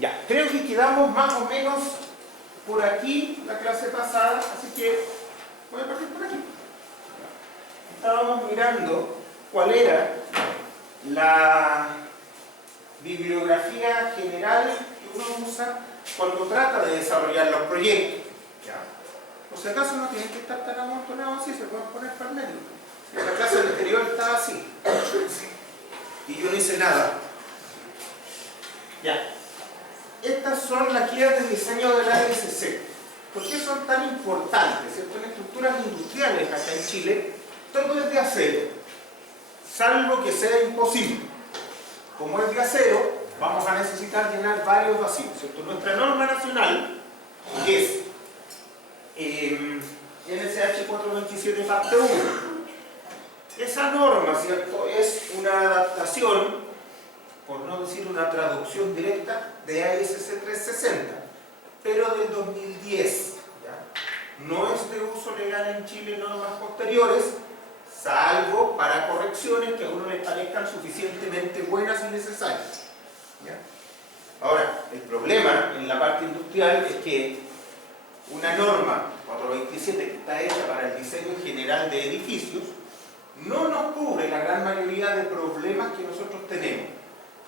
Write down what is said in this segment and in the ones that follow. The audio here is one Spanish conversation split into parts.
Ya, creo que quedamos más o menos por aquí la clase pasada, así que voy a partir por aquí. Estábamos mirando cuál era la bibliografía general que uno usa cuando trata de desarrollar los proyectos. ¿Ya? Por si acaso no tienen que estar tan amontonados así, se pueden poner para el medio. En la clase anterior estaba así. Y yo no hice nada. Ya. Estas son las guías de diseño de la ASC. ¿Por qué son tan importantes? ¿Cierto? En estructuras industriales acá en Chile, todo es de acero, salvo que sea imposible. Como es de acero, vamos a necesitar llenar varios vacíos, ¿cierto? Nuestra norma nacional, que es NSH 427 parte 1. Esa norma, ¿cierto?, es una adaptación, por no decir una traducción directa, de ASC 360, pero del 2010. ¿Ya? No es de uso legal en Chile normas posteriores, salvo para correcciones que a uno le parezcan suficientemente buenas y necesarias. ¿Ya? Ahora, el problema en la parte industrial es que una norma 427 que está hecha para el diseño general de edificios no nos cubre la gran mayoría de problemas que nosotros tenemos.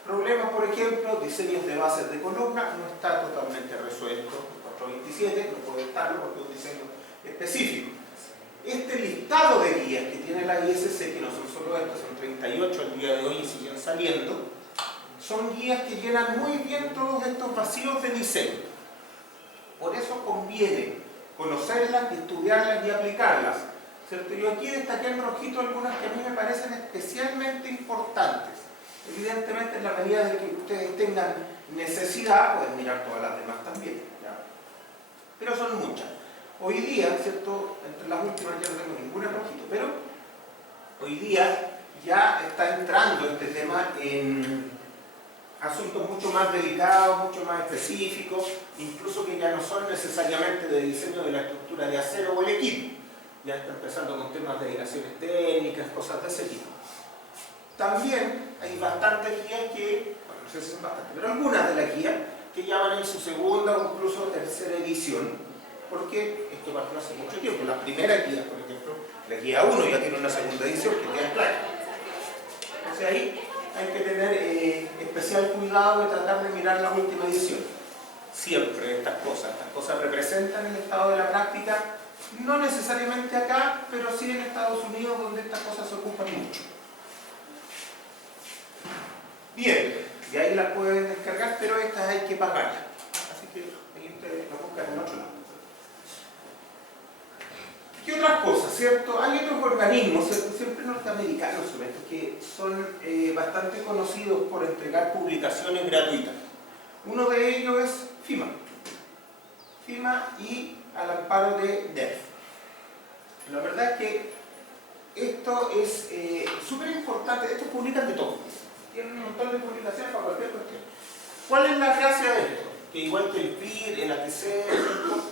Problemas, por ejemplo, diseños de bases de columna, no está totalmente resuelto el 427, no puede estarlo porque es un diseño específico. Este listado de guías que tiene la ISC, que no son solo estas, son 38 al día de hoy y siguen saliendo, son guías que llenan muy bien todos estos vacíos de diseño. Por eso conviene conocerlas, estudiarlas y aplicarlas. ¿Cierto? Yo aquí destaqué en rojito algunas que a mí me parecen especialmente importantes. Evidentemente, en la medida de que ustedes tengan necesidad, pueden mirar todas las demás también. ¿Ya? Pero son muchas. Hoy día, ¿cierto?, entre las últimas ya no tengo ninguna rojito, pero hoy día ya está entrando este tema en asuntos mucho más delicados, mucho más específicos, incluso que ya no son necesariamente de diseño de la estructura de acero o el equipo. Ya está empezando con temas de direcciones técnicas, cosas de ese tipo. También hay bastantes guías que, bueno, no sé si son bastantes, pero algunas de las guías que ya van en su segunda o incluso tercera edición, porque esto partió hace mucho tiempo. Las primeras guías, por ejemplo, la guía 1 ya tiene una segunda edición que queda en playa. Entonces ahí hay que tener especial cuidado de tratar de mirar la última edición. Siempre estas cosas representan el estado de la práctica, no necesariamente acá, pero sí en Estados Unidos, donde estas cosas se ocupan mucho. Bien, de ahí las pueden descargar, pero estas hay que pagarlas. Así que ahí ustedes las buscan en otro lado. ¿Qué otras cosas, cierto? Hay otros organismos, ¿cierto?, siempre norteamericanos, sobre esto, que son bastante conocidos por entregar publicaciones gratuitas. Uno de ellos es FEMA. FEMA y al amparo de DEF. La verdad es que esto es súper importante. Estos publican de todo. Tienen un montón de publicaciones para cualquier cuestión. ¿Cuál es la gracia de esto? Que igual que el PIR, el ATC, ¿cierto?,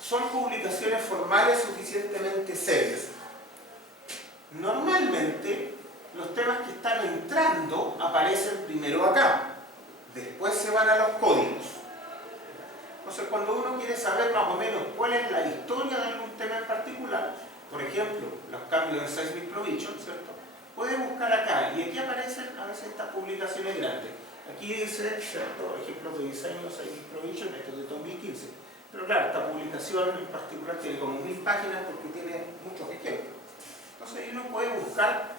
son publicaciones formales suficientemente serias. Normalmente, los temas que están entrando aparecen primero acá, después se van a los códigos. Entonces, cuando uno quiere saber más o menos cuál es la historia de algún tema en particular, por ejemplo, los cambios en Seismic Provision, ¿cierto?, puede buscar acá, y aquí aparecen a veces estas publicaciones grandes. Aquí dice, ¿cierto?, ejemplos de diseño Seismic Provision, esto es de 2015. Pero claro, esta publicación en particular tiene como 1000 páginas porque tiene muchos ejemplos. Entonces uno puede buscar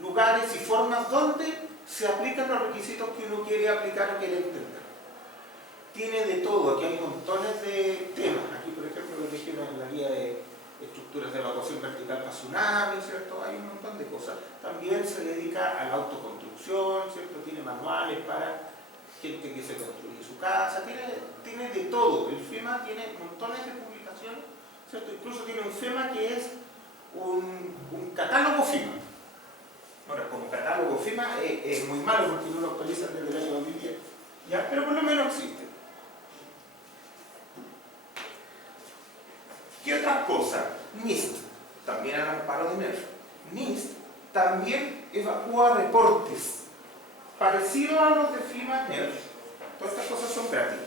lugares y formas donde se aplican los requisitos que uno quiere aplicar o quiere entender. Tiene de todo, aquí hay montones de temas. Aquí, por ejemplo, lo dijimos en la guía de estructuras de evacuación vertical para tsunami, ¿cierto? Hay un montón de cosas. También se dedica a la autoconstrucción, ¿cierto? Tiene manuales para gente que se construye su casa, tiene de todo. El FEMA tiene montones de publicaciones, ¿cierto? Incluso tiene un FEMA que es un catálogo FEMA. Ahora, como catálogo FEMA es muy malo porque no lo actualizan desde el año 2010, ¿ya? Pero por lo menos existe. ¿Qué otras cosas? NIST, también al amparo de NERF. NIST también evacúa reportes parecidos a los de FEMA NERF, Todas estas cosas son gratis.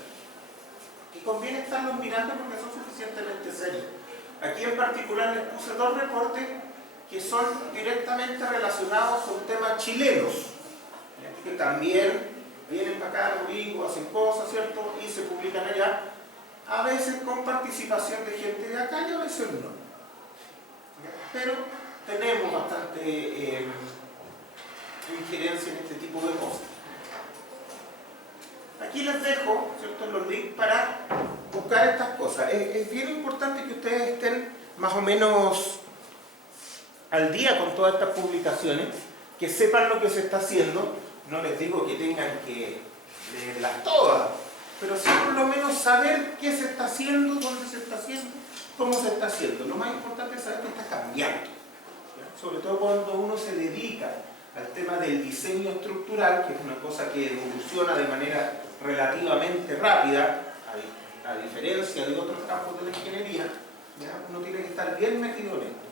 Y conviene estarlos mirando porque son suficientemente serios. Aquí en particular les puse dos reportes que son directamente relacionados con temas chilenos, que también vienen para acá, Rodrigo, hacen cosas, ¿cierto? Y se publican allá, a veces con participación de gente de acá y a veces no. Pero tenemos bastante injerencia en este tipo de cosas. Aquí les dejo, ¿cierto?, los links para buscar estas cosas. Es bien importante que ustedes estén más o menos al día con todas estas publicaciones, que sepan lo que se está haciendo. No les digo que tengan que leerlas todas, pero sí por lo menos saber qué se está haciendo, dónde se está haciendo, cómo se está haciendo. Lo más importante es saber que está cambiando, ¿ya? Sobre todo cuando uno se dedica al tema del diseño estructural, que es una cosa que evoluciona de manera relativamente rápida, a diferencia de otros campos de la ingeniería, ¿ya? Uno tiene que estar bien metido en esto.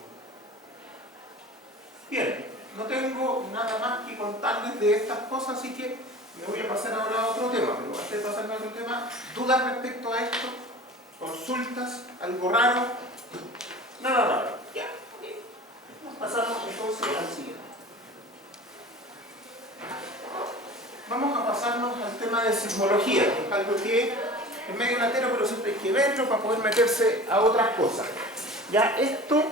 Bien, no tengo nada más que contarles de estas cosas, así que me voy a pasar ahora a otro tema, pero antes de pasarme a otro tema, ¿dudas respecto a esto? ¿Consultas? ¿Algo raro? Nada raro. Ya, bien. Pasamos entonces al siguiente. Vamos a pasarnos al tema de sismología, que es algo que es medio latero, pero siempre hay que verlo para poder meterse a otras cosas. Ya, esto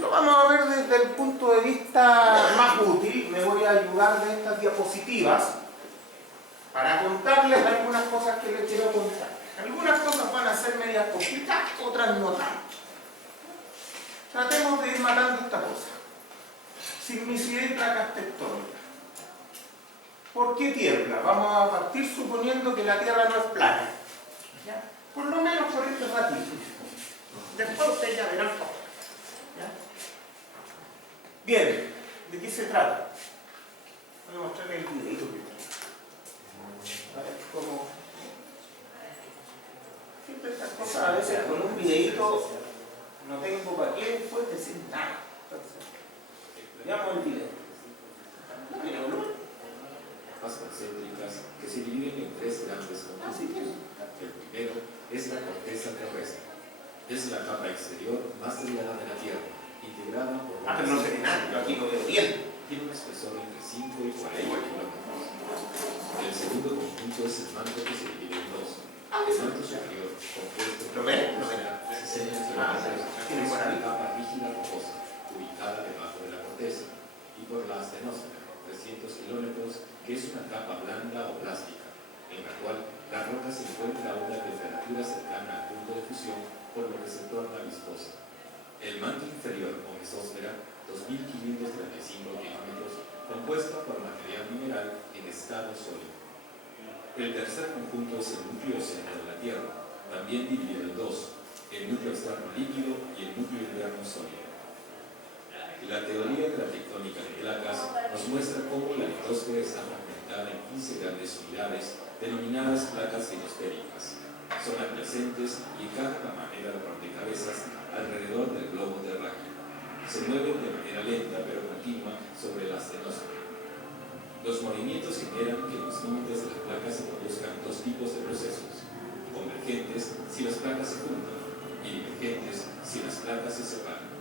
lo vamos a ver desde el punto de vista más útil. Me voy a ayudar de estas diapositivas para contarles algunas cosas que les quiero contar. Algunas cosas van a ser medias complicadas, otras no tanto. Tratemos de ir matando esta cosa. Sismicidad y placas tectónicas. ¿Por qué tiembla? Vamos a partir suponiendo que la Tierra no es plana. ¿Ya? Por lo menos por este ratito. Después ustedes ya verán todo. ¿Ya? Bien, ¿de qué se trata? Voy a mostrarles el videito primero. A ver cómo... Siempre estas cosas a veces con un videito no tengo para qué después decir nada. Entonces, veamos el video. ¿Tiene volumen? Capas concéntricas que se dividen en tres grandes componentes. El primero es la corteza terrestre. Es la capa exterior más delgada de la Tierra, integrada por... pero no sé nada, yo aquí lo veo bien. Tiene un espesor entre 5 y 40 kilómetros. El segundo conjunto es el manto que se divide en dos. El manto superior, compuesto por la 60 kilómetros, es una capa rígida rocosa, ubicada debajo de la corteza, y por la astenosfera, 300 kilómetros, que es una capa blanda o plástica, en la cual la roca se encuentra a una temperatura cercana al punto de fusión, por lo que se torna viscosa. El manto inferior o mesósfera, 2.535 kilómetros, compuesta por material mineral en estado sólido. El tercer conjunto es el núcleo centro de la Tierra, también dividido en dos, el núcleo externo líquido y el núcleo interno sólido. La teoría de la tectónica de placas nos muestra cómo la litosfera está fragmentada en 15 grandes unidades denominadas placas litosféricas. Son adyacentes y encajan a manera de rompecabezas alrededor del globo terráqueo. Se mueven de manera lenta pero continua sobre la astenosfera. Los movimientos generan que en los límites de las placas se produzcan dos tipos de procesos: convergentes si las placas se juntan y divergentes si las placas se separan.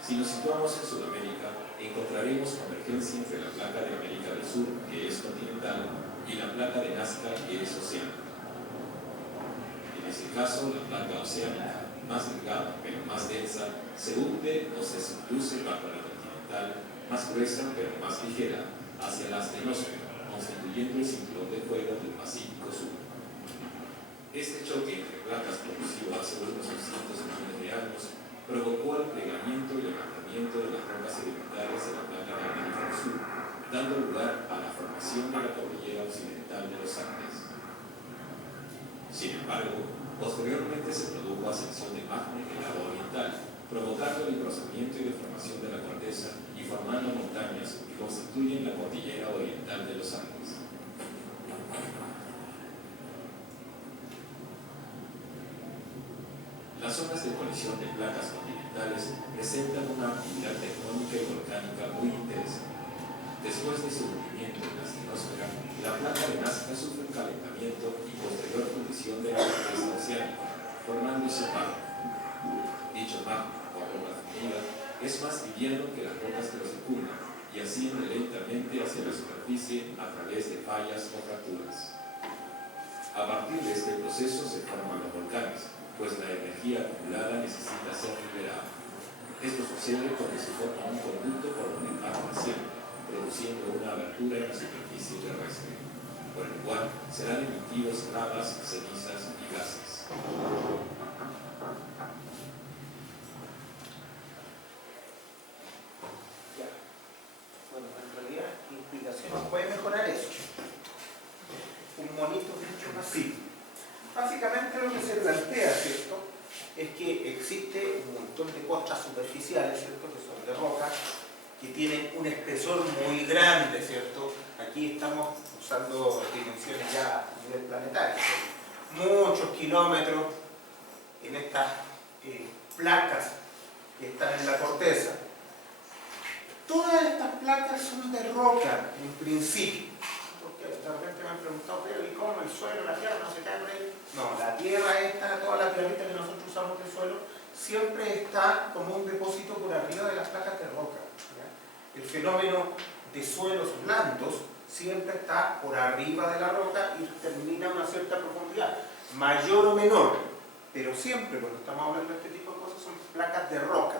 Si nos situamos en Sudamérica, encontraremos convergencia entre la placa de América del Sur, que es continental, y la placa de Nazca, que es oceánica. En ese caso, la placa oceánica, más delgada pero más densa, se hunde o se subduce bajo la continental, más gruesa pero más ligera, hacia la astenosfera, constituyendo el cinturón de fuego del Pacífico Sur. Este choque entre placas producido hace unos 200 millones de años provocó el plegamiento y levantamiento de las rocas sedimentarias de la placa de América del Sur, dando lugar a la formación de la cordillera occidental de los Andes. Sin embargo, posteriormente se produjo ascensión de magma en el lado oriental, provocando el engrosamiento y deformación de la corteza y formando montañas que constituyen la cordillera oriental de los Andes. Las zonas de colisión de placas continentales presentan una actividad tectónica y volcánica muy intensa. Después de su hundimiento en la astenosfera, la placa de Nazca Esta sufre un calentamiento y posterior fundición de la corteza oceánica, formándose magma. Dicho magma, o roca fundida, es más liviano que las rocas que lo circundan y asciende lentamente hacia la superficie a través de fallas o fracturas. A partir de este proceso se forman los volcanes, pues la energía acumulada necesita ser liberada. Esto sucede porque se forma un conducto por donde pasa el cielo, produciendo una abertura en la superficie terrestre, por el cual serán emitidos lavas, cenizas y gases. Bueno, en realidad, la explicación puede mejorar eso. Un monito mucho más simple. Básicamente lo que se plantea, ¿cierto?, es que existe un montón de costras superficiales, ¿cierto?, que son de roca, que tienen un espesor muy grande, ¿cierto? Aquí estamos usando dimensiones ya a nivel planetario, ¿cierto? Muchos kilómetros en estas placas que están en la corteza. Todas estas placas son de roca, en principio. Porque de repente me han preguntado, pero ¿y cómo el suelo, la tierra no se cae por ahí? No, la tierra esta, toda la tierrita que nosotros usamos del suelo, siempre está como un depósito por arriba de las placas de roca, ¿ya? El fenómeno de suelos blandos siempre está por arriba de la roca y termina a una cierta profundidad, mayor o menor, pero siempre cuando estamos hablando de este tipo de cosas son placas de roca,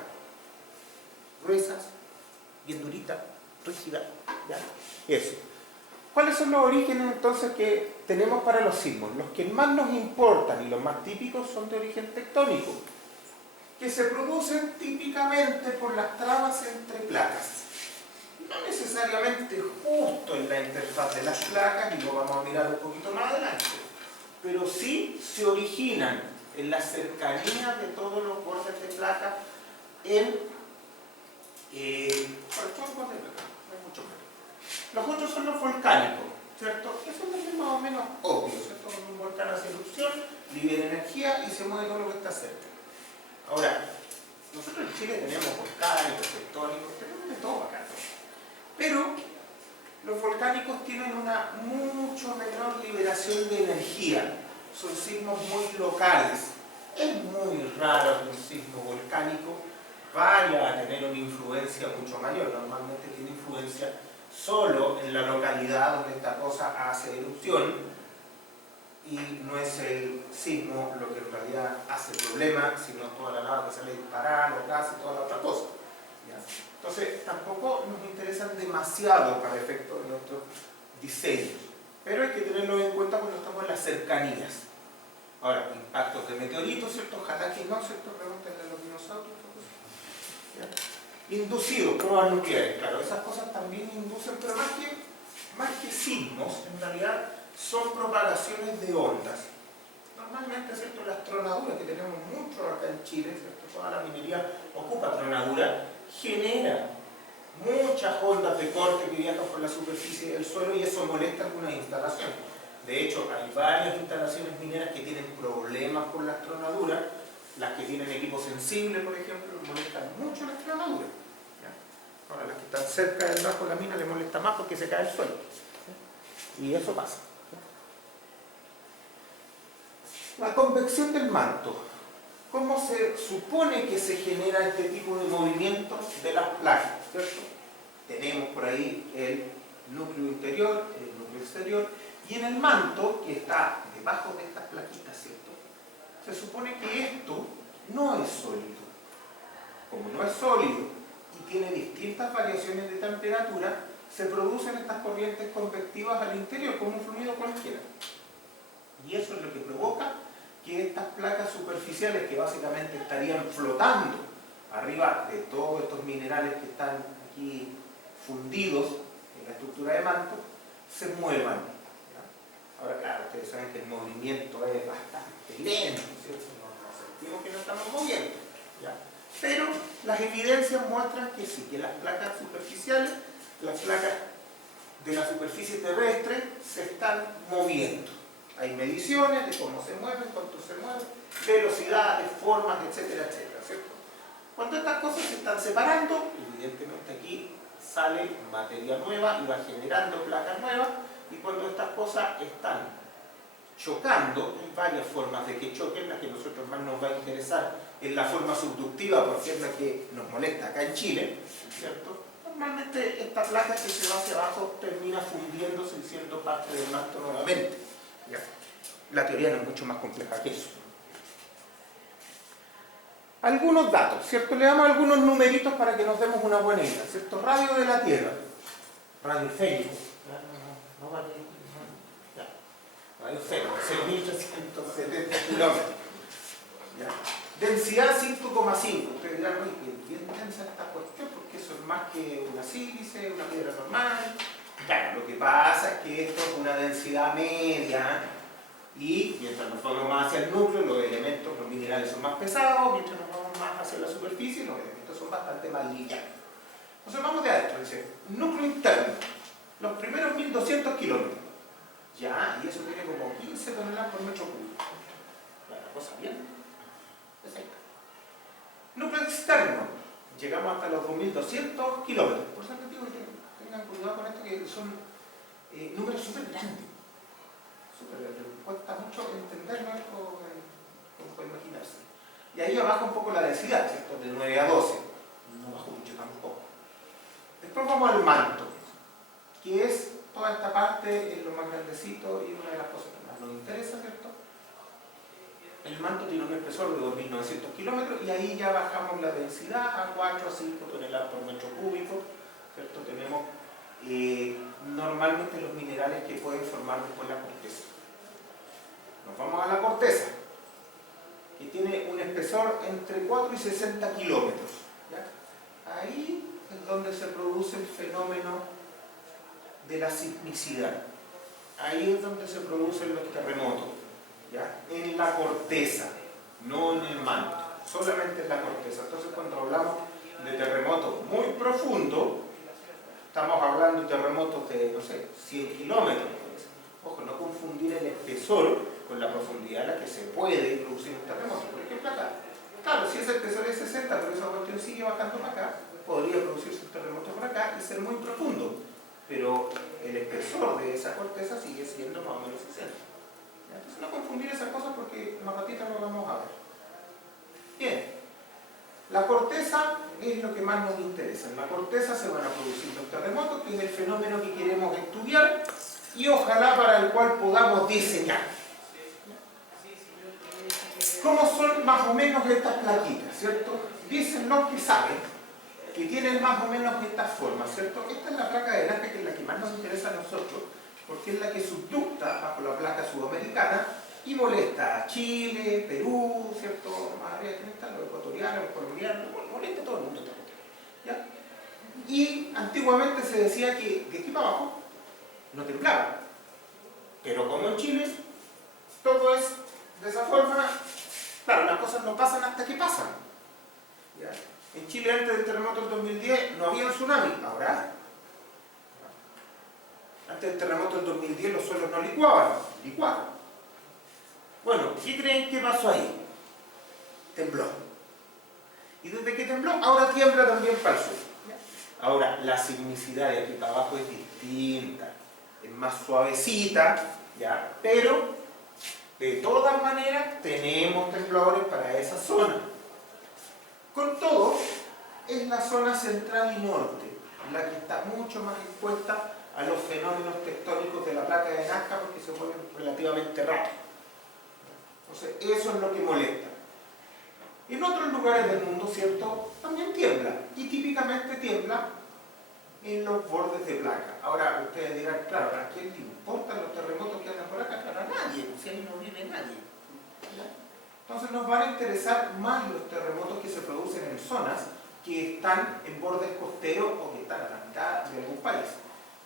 gruesas, bien durita, rígida, ¿ya? Eso. ¿Cuáles son los orígenes entonces que tenemos para los sismos? Los que más nos importan y los más típicos son de origen tectónico, que se producen típicamente por las trabas entre placas. No necesariamente justo en la interfaz de las placas, y lo vamos a mirar un poquito más adelante, pero sí se originan en la cercanía de todos los bordes de placas Los otros son los volcánicos, ¿cierto? Eso es más o menos obvio, ¿cierto? Cuando un volcán hace erupción, libera energía y se mueve todo lo que está cerca. Ahora, nosotros en Chile tenemos volcánicos, tectónicos, tenemos de todo acá, ¿no? Pero los volcánicos tienen una mucho menor liberación de energía, son sismos muy locales. Es muy raro que un sismo volcánico vaya a tener una influencia mucho mayor, normalmente tiene influencia solo en la localidad donde esta cosa hace erupción y no es el sismo lo que en realidad hace problema, sino toda la lava que sale disparada, los gases y toda la otra cosa, ¿ya? Entonces tampoco nos interesan demasiado para efectos de nuestros diseños, pero hay que tenerlo en cuenta cuando estamos en las cercanías. Ahora, impactos de meteoritos, ¿cierto? Ojalá que no, ¿cierto? Pregúntenle a los dinosaurios. Inducidos, pruebas nucleares, claro, esas cosas también inducen, pero más que sismos, en realidad son propagaciones de ondas. Normalmente, ¿cierto?, las tronaduras que tenemos mucho acá en Chile, ¿cierto?, toda la minería ocupa tronadura, genera muchas ondas de corte que viajan por la superficie del suelo y eso molesta algunas instalaciones. De hecho, hay varias instalaciones mineras que tienen problemas con las tronaduras. Las que tienen equipos sensibles, por ejemplo, molestan mucho las tronaduras. ¿Ya? Ahora, las que están cerca del bajo de la mina les molesta más porque se cae el suelo. ¿Ya? Y eso pasa. ¿Ya? La convección del manto. ¿Cómo se supone que se genera este tipo de movimiento de las placas? ¿Cierto? Tenemos por ahí el núcleo interior, el núcleo exterior, y en el manto, que está debajo de estas plaquitas, ¿cierto?, se supone que esto no es sólido. Como no es sólido y tiene distintas variaciones de temperatura, se producen estas corrientes convectivas al interior, como un fluido cualquiera. Y eso es lo que provoca que estas placas superficiales, que básicamente estarían flotando arriba de todos estos minerales que están aquí fundidos en la estructura de manto, se muevan. Ahora, claro, ustedes saben que el movimiento es bastante lento, ¿cierto? No sentimos que no estamos moviendo, ¿ya? Pero las evidencias muestran que sí, que las placas superficiales, las placas de la superficie terrestre, se están moviendo. Hay mediciones de cómo se mueven, cuánto se mueven, velocidades, formas, etcétera, etcétera, ¿cierto? Cuando estas cosas se están separando, evidentemente aquí sale materia nueva y va generando placas nuevas, y cuando estas cosas cosas están chocando. Hay varias formas de que choquen. La que a nosotros más nos va a interesar es la forma subductiva, porque es la que nos molesta acá en Chile, ¿cierto? Normalmente esta placa que se va hacia abajo termina fundiéndose y siendo parte del manto nuevamente. ¿Ya? La teoría no es mucho más compleja que eso. Algunos datos, ¿cierto? Le damos algunos numeritos para que nos demos una buena idea, ¿cierto? Radio de la Tierra, radio férico, radio férico, 6.370 kilómetros. ¿Ya? Densidad 5,5. Ustedes dirán, oye, bien densa esta cuestión, porque eso es más que una sílice, una piedra normal. Claro, lo que pasa es que esto es una densidad media, y mientras nos vamos más hacia el núcleo, los elementos, los minerales son más pesados, mientras nos vamos más hacia la superficie, los elementos son bastante más livianos. Entonces vamos de adentro, dice, núcleo interno, los primeros 1200 kilómetros. Ya, y eso tiene como 15 toneladas por metro cúbico. Bueno, cosa bien. Perfecto. Núcleo externo, llegamos hasta los 2200 kilómetros. Por eso les digo que tengan cuidado con esto, que son números súper grandes. Cuesta mucho entenderlo como puede imaginarse. Y ahí abajo un poco la densidad, ¿cierto? De 9 a 12. No bajo mucho tampoco. Después vamos al manto, que es toda esta parte, es lo más grandecito y una de las cosas que más nos interesa, ¿cierto? El manto tiene un espesor de 2.900 kilómetros y ahí ya bajamos la densidad a 4 a 5 toneladas por metro cúbico, ¿cierto? Tenemos normalmente los minerales que pueden formar después la corteza. Nos vamos a la corteza, que tiene un espesor entre 4 y 60 kilómetros. ¿Ya? Ahí es donde se produce el fenómeno de la sismicidad. Ahí es donde se producen los terremotos. ¿Ya? En la corteza, no en el manto, solamente en la corteza. Entonces, cuando hablamos de terremotos muy profundos, estamos hablando de terremotos de, no sé, 100 kilómetros. Ojo, no confundir el espesor con la profundidad a la que se puede producir un terremoto. Por ejemplo, acá, claro, si ese espesor es 60, pero esa cuestión sigue bajando para acá, podría producirse un terremoto por acá y ser muy profundo. Pero el espesor de esa corteza sigue siendo más o menos 60. Entonces, no confundir esas cosas porque más ratito lo vamos a ver. Bien, la corteza es lo que más nos interesa. En la corteza se van a producir los terremotos, que es el fenómeno que queremos estudiar y ojalá para el cual podamos diseñar. ¿Cómo son más o menos estas plaquitas, cierto? Dicen los que saben que tienen más o menos estas formas, ¿cierto? Esta es la placa de Nazca, que es la que más nos interesa a nosotros, porque es la que subducta bajo la placa sudamericana y molesta a Chile, Perú, ¿cierto? Más arriba, ¿quién está? Los ecuatorianos, los colombianos, molesta a todo el mundo. ¿Ya? Y antiguamente se decía que de aquí para abajo no temblaba. Pero como en Chile todo es de esa forma, claro, las cosas no pasan hasta que pasan. ¿Ya? En Chile antes del terremoto del 2010 no había un tsunami, ahora. Antes del terremoto del 2010 los suelos no licuaban. Bueno, ¿qué creen que pasó ahí? Tembló. Y desde que tembló, ahora tiembla también para el sur. Ahora, la sismicidad de aquí para abajo es distinta, es más suavecita, ¿ya? Pero de todas maneras tenemos temblores para esa zona. Con todo, es la zona central y norte la que está mucho más expuesta a los fenómenos tectónicos de la placa de Nazca, porque se mueven relativamente rápido. Entonces, eso es lo que molesta. En otros lugares del mundo, ¿cierto?, también tiembla, y típicamente tiembla en los bordes de placa. Ahora, ustedes dirán, claro, ¿a quién le importan los terremotos que andan por acá? Claro, a nadie, si ahí no vive nadie. ¿Ya? Entonces nos van a interesar más los terremotos que se producen en zonas que están en bordes costeros o que están a la mitad de algún país.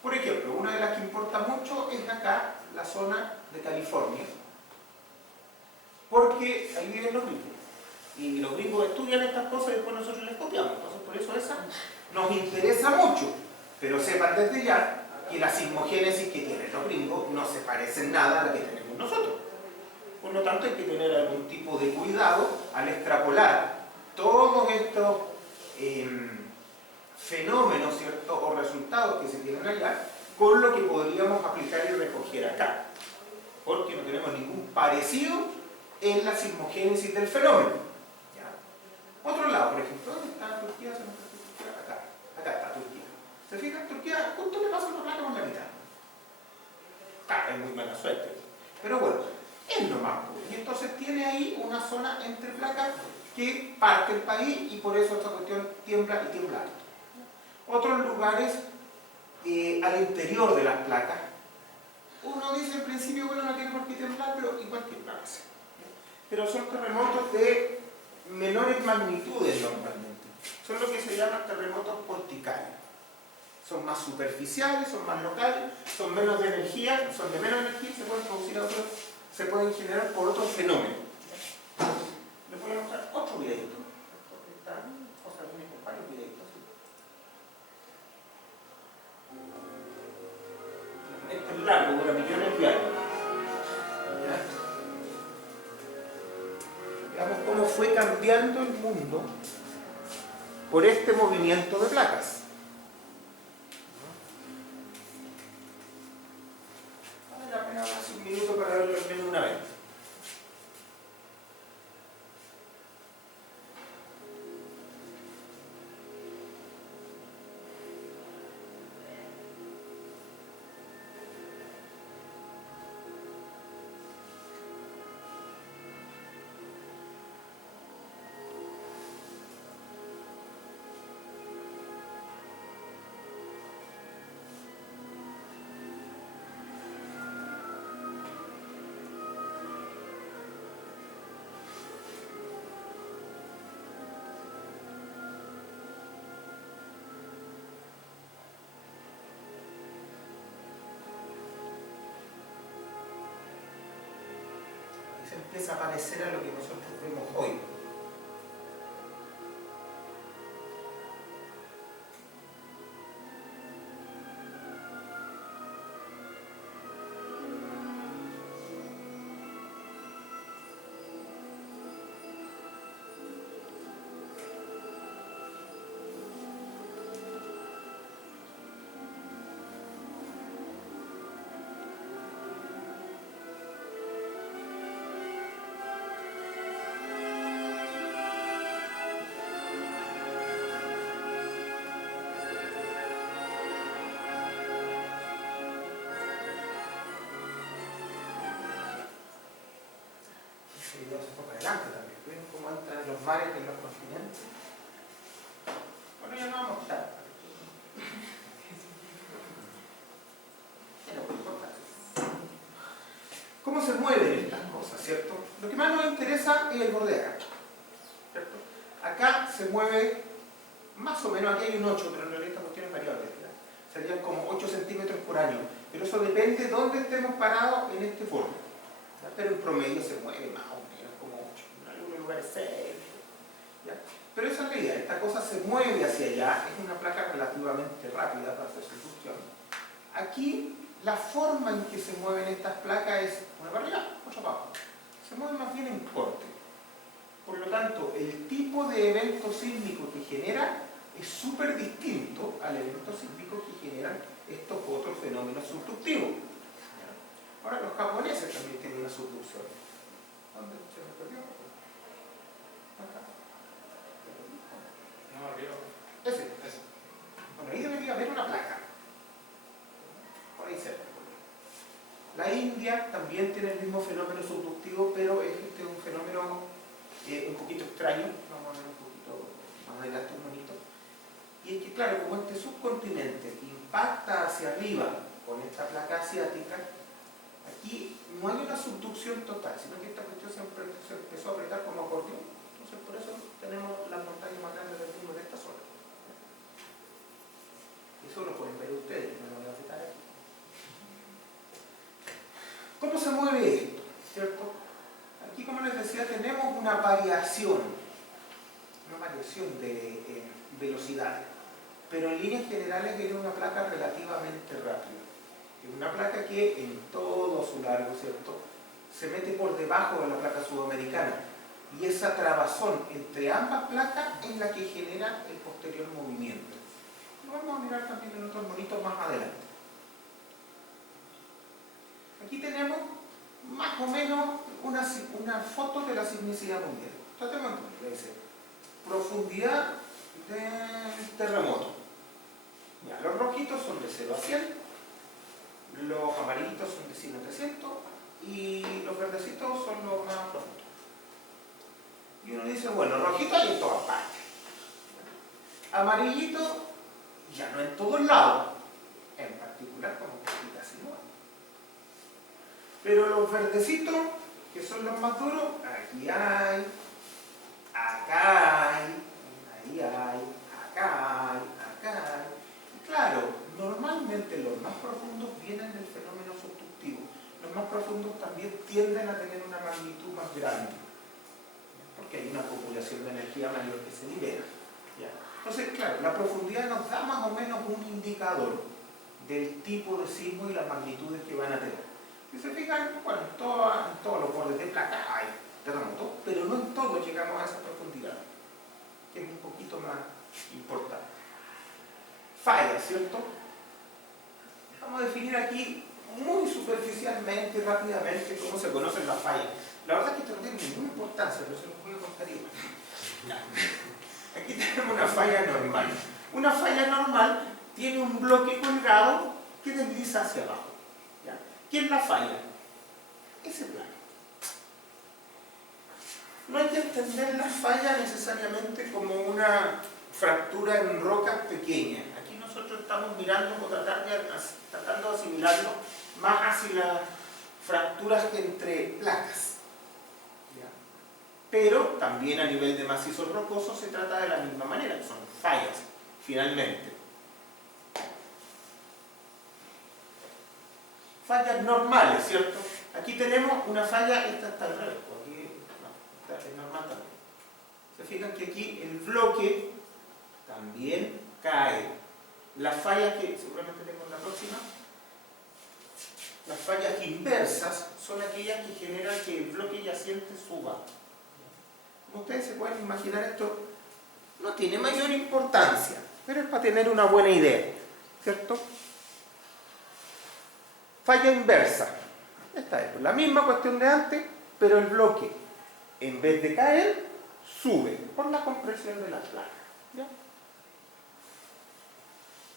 Por ejemplo, una de las que importa mucho es acá, la zona de California, porque ahí viven los gringos. Y los gringos estudian estas cosas y después nosotros les copiamos. Entonces, por eso esa nos interesa mucho. Pero sepan desde ya que la sismogénesis que tienen los gringos no se parece en nada a la que tenemos nosotros. Por lo tanto, hay que tener algún tipo de cuidado al extrapolar todos estos fenómenos, ¿cierto?, o resultados que se tienen allá con lo que podríamos aplicar y recoger acá, porque no tenemos ningún parecido en la sismogénesis del fenómeno. ¿Ya? Otro lado, por ejemplo, ¿dónde está Turquía? ¿Se nos está Turquía? Acá está Turquía. ¿Se fijan? Turquía justo le pasa una placa por la mitad. Es muy mala suerte. Pero bueno, es lo más puro. Y entonces tiene ahí una zona entre placas que parte el país y por eso esta cuestión tiembla y tiembla alto. Otros lugares al interior de las placas, uno dice al principio, bueno, no tiene por qué temblar, pero igual tiembla. Pero son terremotos de menores magnitudes normalmente. Son lo que se llaman terremotos corticales. Son más superficiales, son más locales, son menos de energía, son de menos energía y se pueden producir otros, se pueden generar por otros fenómenos. Les voy a mostrar otro videito. Están cosas que con varios videitos. Este es largo, dura millones de años. Veamos cómo fue cambiando el mundo por este movimiento de placas. Vale la pena darse un minuto para verlo al menos una vez. Se empieza a parecer a lo que nosotros vemos hoy. Y luego se fue para adelante también. ¿Ven cómo entran los mares en los continentes? Bueno, ya no vamos a estar. ¿Cómo se mueven estas cosas, cierto? Lo que más nos interesa es el borde de acá, ¿cierto? Acá se mueve más o menos, aquí hay un 8, pero en realidad esta cuestión es variable. Serían como 8 centímetros por año. Pero eso depende de dónde estemos parados en este foro. Pero en promedio se mueve más o menos como 8. En algunos lugares 6. ¿Ya? Pero esa es la idea. Esta cosa se mueve hacia allá. Es una placa relativamente rápida para hacer su función. Aquí la forma en que se mueven estas placas es una para allá, otra para abajo. Se mueven más bien en corte. Por lo tanto, el tipo de evento sísmico que genera es súper distinto al evento sísmico que generan estos otros fenómenos subductivos. Ahora los japoneses también tienen una subducción. ¿Dónde se me perdió? Acá. No, arriba. Ese. Bueno, ahí debería haber una placa. Por ahí cerca. La India también tiene el mismo fenómeno subductivo, pero es un fenómeno un poquito extraño. Vamos a ver un poquito más adelante un monito. Y es que, claro, como este subcontinente impacta hacia arriba con esta placa asiática, aquí no hay una subducción total, sino que esta cuestión se empezó a apretar como acordeón. Entonces, por eso tenemos las montañas más grandes del mundo en esta zona. Eso lo pueden ver ustedes, no lo voy a apretar aquí. ¿Cómo se mueve esto? ¿Cierto? Aquí, como les decía, tenemos una variación de velocidades, pero en líneas generales es una placa relativamente rápida. Es una placa que en todo su largo, ¿cierto?, se mete por debajo de la placa sudamericana, y esa trabazón entre ambas placas es la que genera el posterior movimiento. Lo vamos a mirar también en otros monitos más adelante. Aquí tenemos más o menos una foto de la sismicidad mundial. Tratemos entonces, dice, profundidad del terremoto. Ya, los rojitos son de 0 a 100, los amarillitos son de 100 a 300 y los verdecitos son los más profundos. Y uno dice, bueno, rojito hay en todas partes. Amarillito ya no en todos lados, en particular como casi no. Pero los verdecitos, que son los más duros, aquí hay, acá hay, ahí hay, acá hay, acá hay. Y claro, normalmente los más profundos vienen del fenómeno subductivo. Los más profundos también tienden a tener una magnitud más grande, porque hay una acumulación de energía mayor que se libera. ¿Ya? Entonces, claro, la profundidad nos da más o menos un indicador del tipo de sismo y las magnitudes que van a tener. Si se fijan, bueno, en todos los bordes de placa hay terremotos, pero no en todos llegamos a esa profundidad, que es un poquito más importante. Fallas, ¿cierto? Vamos a definir aquí muy superficialmente y rápidamente cómo se conocen las fallas. La verdad es que esto no tiene ninguna importancia, pero se los voy a contar igual. Aquí tenemos una falla normal. Una falla normal tiene un bloque colgado que desliza hacia abajo. ¿Ya? ¿Qué es la falla? Ese plano. No hay que entender la falla necesariamente como una fractura en rocas pequeñas. Aquí nosotros estamos mirando o tratando de asimilarlo más hacia las fracturas entre placas. Pero también a nivel de macizos rocosos se trata de la misma manera, que son fallas, finalmente. Fallas normales, ¿cierto? Aquí tenemos una falla, esta está al revés, aquí no, esta es normal también. Se fijan que aquí el bloque también cae. Las fallas que seguramente tengo en la próxima, las fallas inversas son aquellas que generan que el bloque yaciente suba. Como ustedes se pueden imaginar, esto no tiene mayor importancia, pero es para tener una buena idea, ¿cierto? Falla inversa. Esta es la misma cuestión de antes, pero el bloque, en vez de caer, sube por la compresión de las placas. ¿Ya?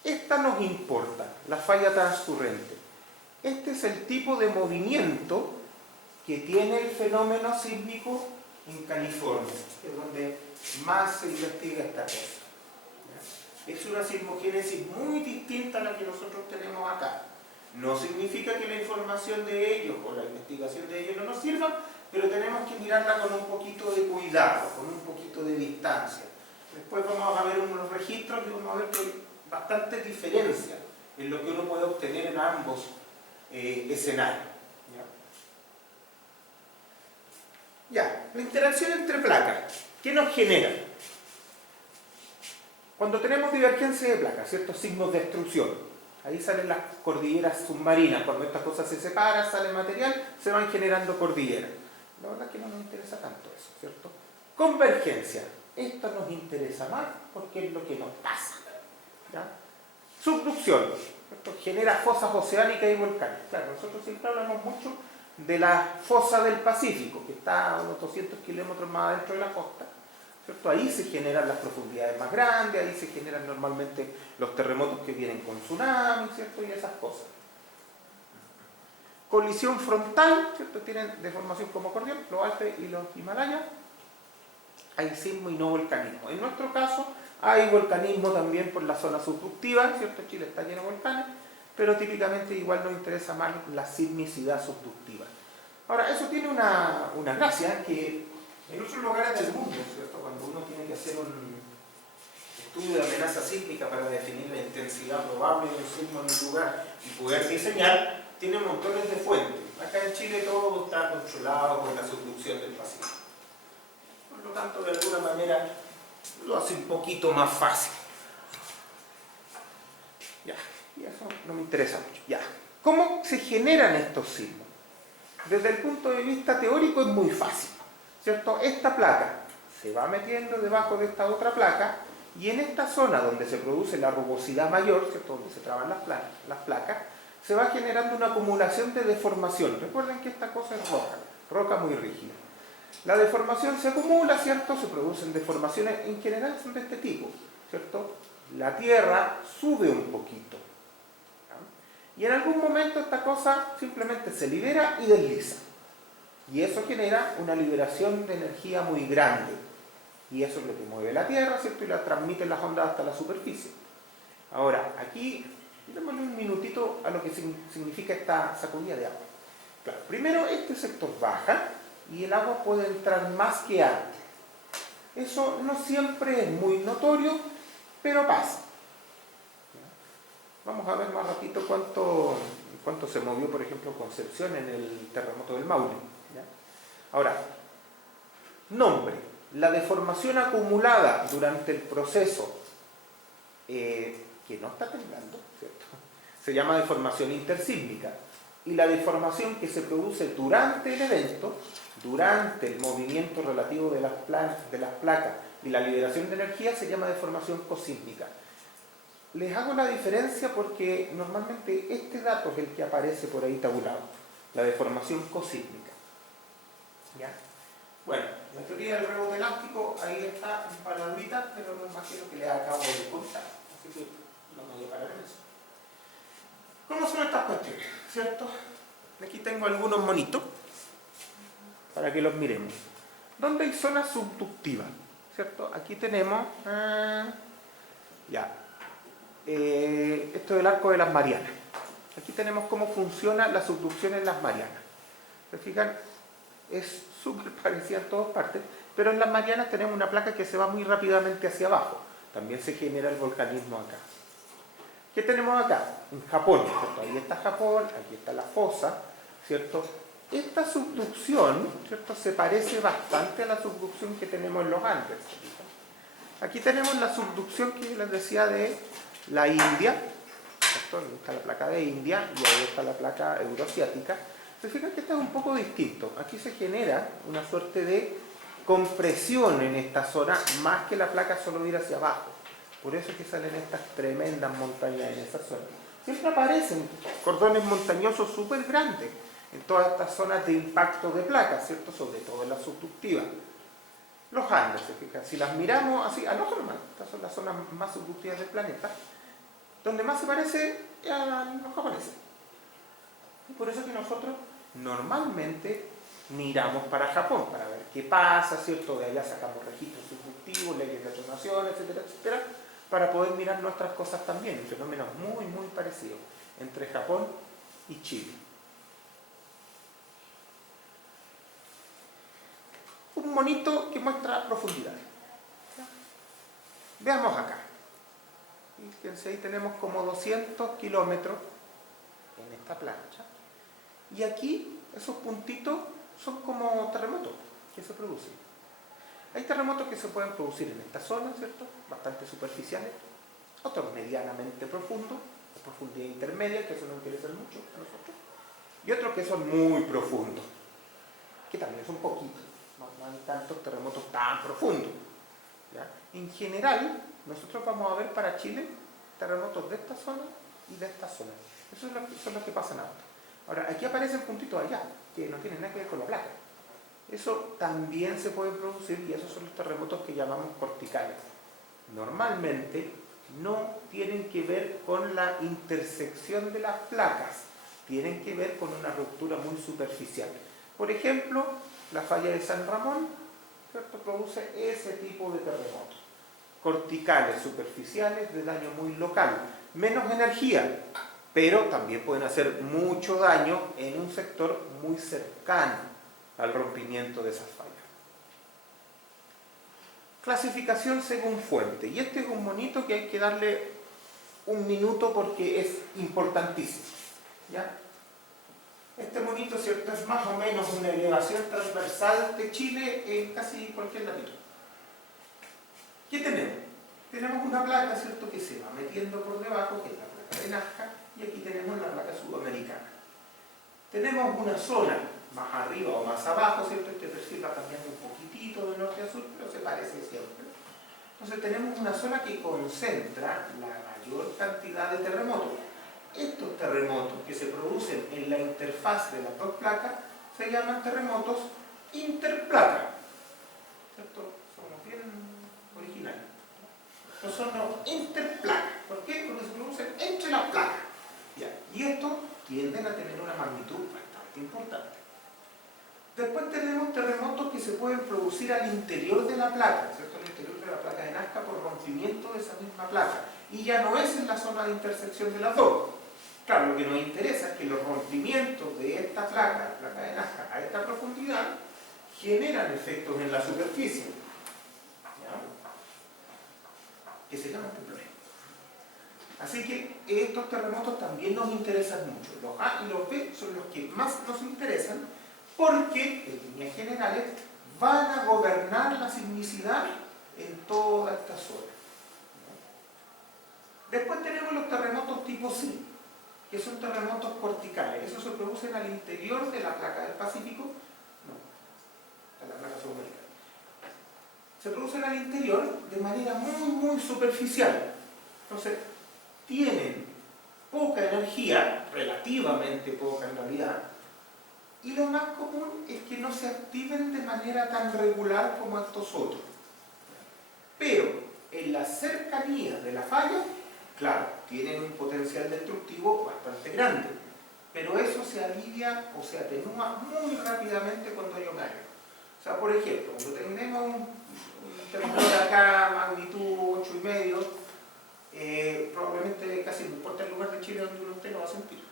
Esta nos importa, la falla transcurrente. Este es el tipo de movimiento que tiene el fenómeno sísmico en California, que es donde más se investiga esta cosa. ¿Ya? Es una sismogénesis muy distinta a la que nosotros tenemos acá. No significa que la información de ellos o la investigación de ellos no nos sirva, pero tenemos que mirarla con un poquito de cuidado, con un poquito de distancia. Después vamos a ver unos registros y vamos a ver que hay bastante diferencia en lo que uno puede obtener en ambos escenarios. Ya, la interacción entre placas, ¿qué nos genera? Cuando tenemos divergencia de placas, ciertos signos de extrusión, ahí salen las cordilleras submarinas, cuando estas cosas se separan, sale material, se van generando cordilleras. La verdad es que no nos interesa tanto eso, ¿cierto? Convergencia, esto nos interesa más porque es lo que nos pasa. ¿Ya? Subducción, esto genera fosas oceánicas y volcanes. Claro, nosotros siempre hablamos mucho de la fosa del Pacífico, que está a unos 200 kilómetros más adentro de la costa, ¿cierto? Ahí se generan las profundidades más grandes, ahí se generan normalmente los terremotos que vienen con tsunami, ¿cierto? Y esas cosas. Colisión frontal, ¿cierto? Tienen deformación como acordeón, los Alpes y los Himalayas. Hay sismo y no volcanismo. En nuestro caso hay volcanismo también por la zona subductiva, ¿cierto? Chile está lleno de volcanes, pero típicamente igual nos interesa más la sismicidad subductiva. Ahora, eso tiene una gracia que en otros lugares del mundo, ¿cierto? Cuando uno tiene que hacer un estudio de amenaza sísmica para definir la intensidad probable de un sismo en un lugar y poder diseñar, tiene montones de fuentes. Acá en Chile todo está controlado por la subducción del Pacífico. Por lo tanto, de alguna manera, lo hace un poquito más fácil. Ya. Y eso no me interesa mucho. Ya. ¿Cómo se generan estos sismos? Desde el punto de vista teórico es muy fácil, ¿cierto? Esta placa se va metiendo debajo de esta otra placa y en esta zona donde se produce la rugosidad mayor, ¿cierto? Donde se traban las placas, se va generando una acumulación de deformación. Recuerden que esta cosa es roca muy rígida. La deformación se acumula, ¿cierto? Se producen deformaciones, en general son de este tipo, ¿cierto? La tierra sube un poquito. ¿Ya? Y en algún momento esta cosa simplemente se libera y desliza. Y eso genera una liberación de energía muy grande. Y eso es lo que mueve la tierra, ¿cierto? Y la transmite las ondas hasta la superficie. Ahora, aquí, démosle un minutito a lo que significa esta sacudida de agua. Claro, primero este sector baja y el agua puede entrar más que antes. Eso no siempre es muy notorio, pero pasa. Vamos a ver más ratito cuánto se movió, por ejemplo, Concepción en el terremoto del Maule. ¿Ya? Ahora, nombre. La deformación acumulada durante el proceso que no está temblando, ¿cierto? Se llama deformación intersísmica. Y la deformación que se produce durante el evento, durante el movimiento relativo de las placas y la liberación de energía, se llama deformación cosísmica. Les hago la diferencia porque normalmente este dato es el que aparece por ahí tabulado, la deformación cosísmica. ¿Ya? Bueno, la teoría del rebote elástico, ahí está en palabritas, pero no imagino que les acabo de contar, así que no me voy a parar en eso. ¿Cómo son estas cuestiones? ¿Cierto? Aquí tengo algunos monitos para que los miremos. ¿Dónde hay zonas subductivas? ¿Cierto? Aquí tenemos esto del arco de las Marianas. Aquí tenemos cómo funciona la subducción en las Marianas. ¿Se fijan? Es súper parecida en todas partes, pero en las Marianas tenemos una placa que se va muy rápidamente hacia abajo. También se genera el volcanismo acá. ¿Qué tenemos acá? En Japón, ¿cierto? Ahí está Japón, aquí está la fosa, ¿cierto? Esta subducción, ¿cierto? Se parece bastante a la subducción que tenemos en los Andes. Aquí tenemos la subducción que les decía de la India, ¿cierto? Ahí está la placa de India y ahí está la placa euroasiática. Se fijan que esto es un poco distinto. Aquí se genera una suerte de compresión en esta zona, más que la placa solo ir hacia abajo. Por eso es que salen estas tremendas montañas en esa zona. Siempre aparecen cordones montañosos súper grandes en todas estas zonas de impacto de placas, ¿cierto? Sobre todo en la subductiva. Los Andes, se fijan, si las miramos así, al ojo nomás, estas son las zonas más subductivas del planeta, donde más se parece a los japoneses. Y por eso que nosotros normalmente miramos para Japón, para ver qué pasa, ¿cierto? De allá sacamos registros subductivos, leyes de atenuación, etcétera, etcétera, para poder mirar nuestras cosas también, un fenómeno muy, muy parecido entre Japón y Chile. Un monito que muestra profundidad. Veamos acá. Fíjense, ahí tenemos como 200 kilómetros en esta plancha. Y aquí, esos puntitos son como terremotos que se producen. Hay terremotos que se pueden producir en esta zona, ¿cierto? Bastante superficiales, otros medianamente profundos, de profundidad intermedia, que eso nos interesa mucho a nosotros, y otros que son muy profundos, que también son poquitos, no hay tantos terremotos tan profundos. ¿Ya? En general, nosotros vamos a ver para Chile terremotos de esta zona y de esta zona. Eso son los que pasan ahora. Ahora, aquí aparecen puntitos allá, que no tienen nada que ver con la placa. Eso también se puede producir y esos son los terremotos que llamamos corticales. Normalmente no tienen que ver con la intersección de las placas, tienen que ver con una ruptura muy superficial. Por ejemplo, la falla de San Ramón, ¿cierto? Produce ese tipo de terremotos. Corticales, superficiales, de daño muy local. Menos energía, pero también pueden hacer mucho daño en un sector muy cercano al rompimiento de esas fallas. Clasificación según fuente. Y este es un monito que hay que darle un minuto porque es importantísimo. ¿Ya? Este monito, ¿cierto? Es más o menos una elevación transversal de Chile en casi cualquier latitud. ¿Qué tenemos? Tenemos una placa, ¿cierto?, que se va metiendo por debajo, que es la placa de Nazca, y aquí tenemos la placa sudamericana. Tenemos una zona más arriba o más abajo, ¿cierto? Este perfil va cambiando un poquitito de norte a sur, pero se parece siempre. Entonces tenemos una zona que concentra la mayor cantidad de terremotos. estos terremotos que se producen en la interfaz de las dos placas se llaman terremotos interplaca. ¿Cierto? Somos bien originales. No son los interplacas. ¿Por qué? Porque se producen entre las placas. Ya. Y estos tienden a tener una magnitud bastante importante. Después tenemos terremotos que se pueden producir al interior de la placa, ¿cierto? Al interior de la placa de Nazca por rompimiento de esa misma placa. Y ya no es en la zona de intersección de las dos. Claro, lo que nos interesa es que los rompimientos de esta placa, la placa de Nazca, a esta profundidad, generan efectos en la superficie. ¿Ya? Que se llaman temblores. Así que estos terremotos también nos interesan mucho. Los A y los B son los que más nos interesan porque, en líneas generales, van a gobernar la sismicidad en toda esta zona. Después tenemos los terremotos tipo C, que son terremotos corticales. Esos se producen al interior de la placa del Pacífico, no, de la placa sudamericana. Se producen al interior de manera muy superficial. Entonces, tienen poca energía, relativamente poca en realidad, y lo más común es que no se activen de manera tan regular como estos otros. Pero en la cercanía de la falla, claro, tienen un potencial destructivo bastante grande, pero eso se alivia o se atenúa muy rápidamente cuando hay un aire. O sea, por ejemplo, cuando tenemos un temblor acá, magnitud 8,5, probablemente casi no importa el lugar de Chile donde uno esté, lo va a sentir.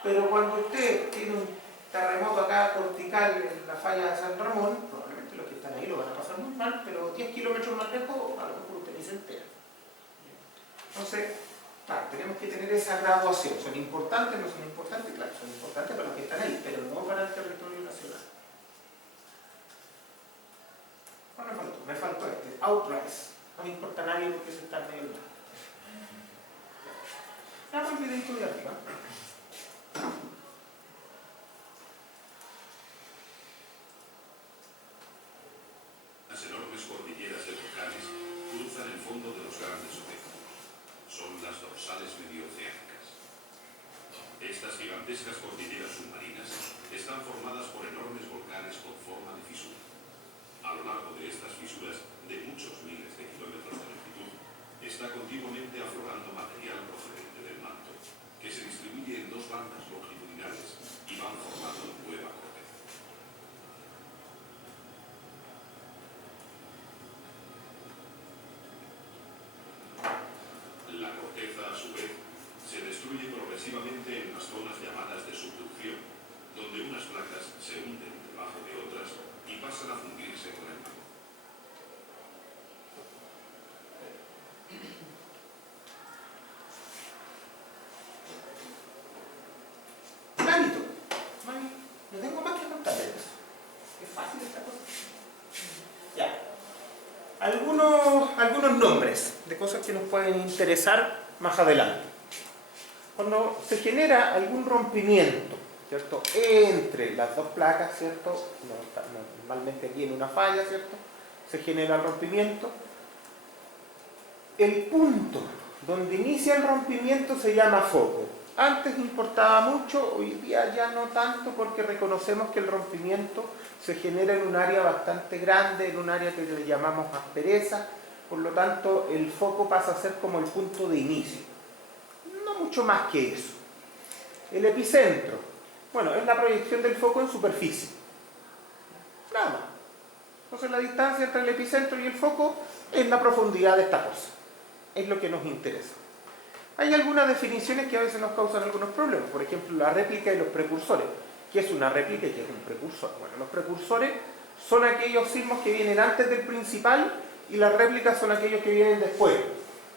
Pero cuando usted tiene un terremoto acá cortical en la falla de San Ramón, probablemente los que están ahí lo van a pasar muy mal, pero 10 kilómetros más lejos, a lo mejor usted ni se entera. Entonces, claro, tenemos que tener esa graduación. ¿Son importantes? ¿No son importantes? Claro, son importantes para los que están ahí, pero no para el territorio nacional. No me faltó este, Outrise. No me importa a nadie porque se está medio mal. Veamos el videito de arriba. Las enormes cordilleras de volcanes cruzan el fondo de los grandes océanos. Son las dorsales mediooceánicas. Estas gigantescas cordilleras submarinas están formadas por enormes volcanes con forma de fisura. A lo largo de estas fisuras, de muchos miles de kilómetros de longitud, está continuamente aflorando material procedente del manto, que se distribuye en dos bandas longitudinales y van formando nueva corteza. La corteza, a su vez, se destruye progresivamente en las zonas llamadas de subducción, donde unas placas se hunden debajo de otras y pasan a fundirse con el magma. Clarito. No tengo más que contarles eso. Es fácil esta cosa. Ya. Algunos nombres de cosas que nos pueden interesar más adelante. Cuando se genera algún rompimiento, ¿cierto?, entre las dos placas, ¿cierto?, normalmente aquí en una falla, ¿cierto?, se genera el rompimiento. El punto donde inicia el rompimiento se llama foco. Antes importaba mucho, hoy día ya no tanto, porque reconocemos que el rompimiento se genera en un área bastante grande, en un área que le llamamos aspereza, por lo tanto el foco pasa a ser como el punto de inicio. No mucho más que eso. El epicentro, bueno, es la proyección del foco en superficie. Nada más. Entonces la distancia entre el epicentro y el foco es la profundidad de esta cosa. Es lo que nos interesa. Hay algunas definiciones que a veces nos causan algunos problemas. Por ejemplo, la réplica y los precursores. ¿Qué es una réplica y qué es un precursor? Bueno, los precursores son aquellos sismos que vienen antes del principal y las réplicas son aquellos que vienen después.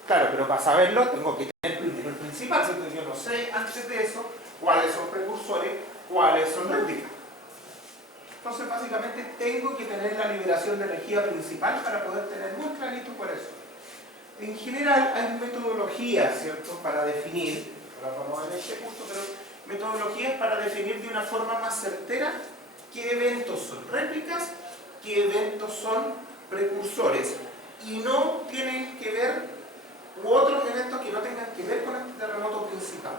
Claro, pero para saberlo tengo que tener primero el principal. Entonces yo no sé antes de eso cuáles son precursores, cuáles son réplicas. Entonces básicamente tengo que tener la liberación de energía principal para poder tener muy clarito cuáles son. En general hay metodologías, ¿cierto?, para definir, ahora vamos a ver este curso, pero metodologías para definir de una forma más certera qué eventos son réplicas, qué eventos son precursores, y no tienen que ver u otros eventos que no tengan que ver con este terremoto principal.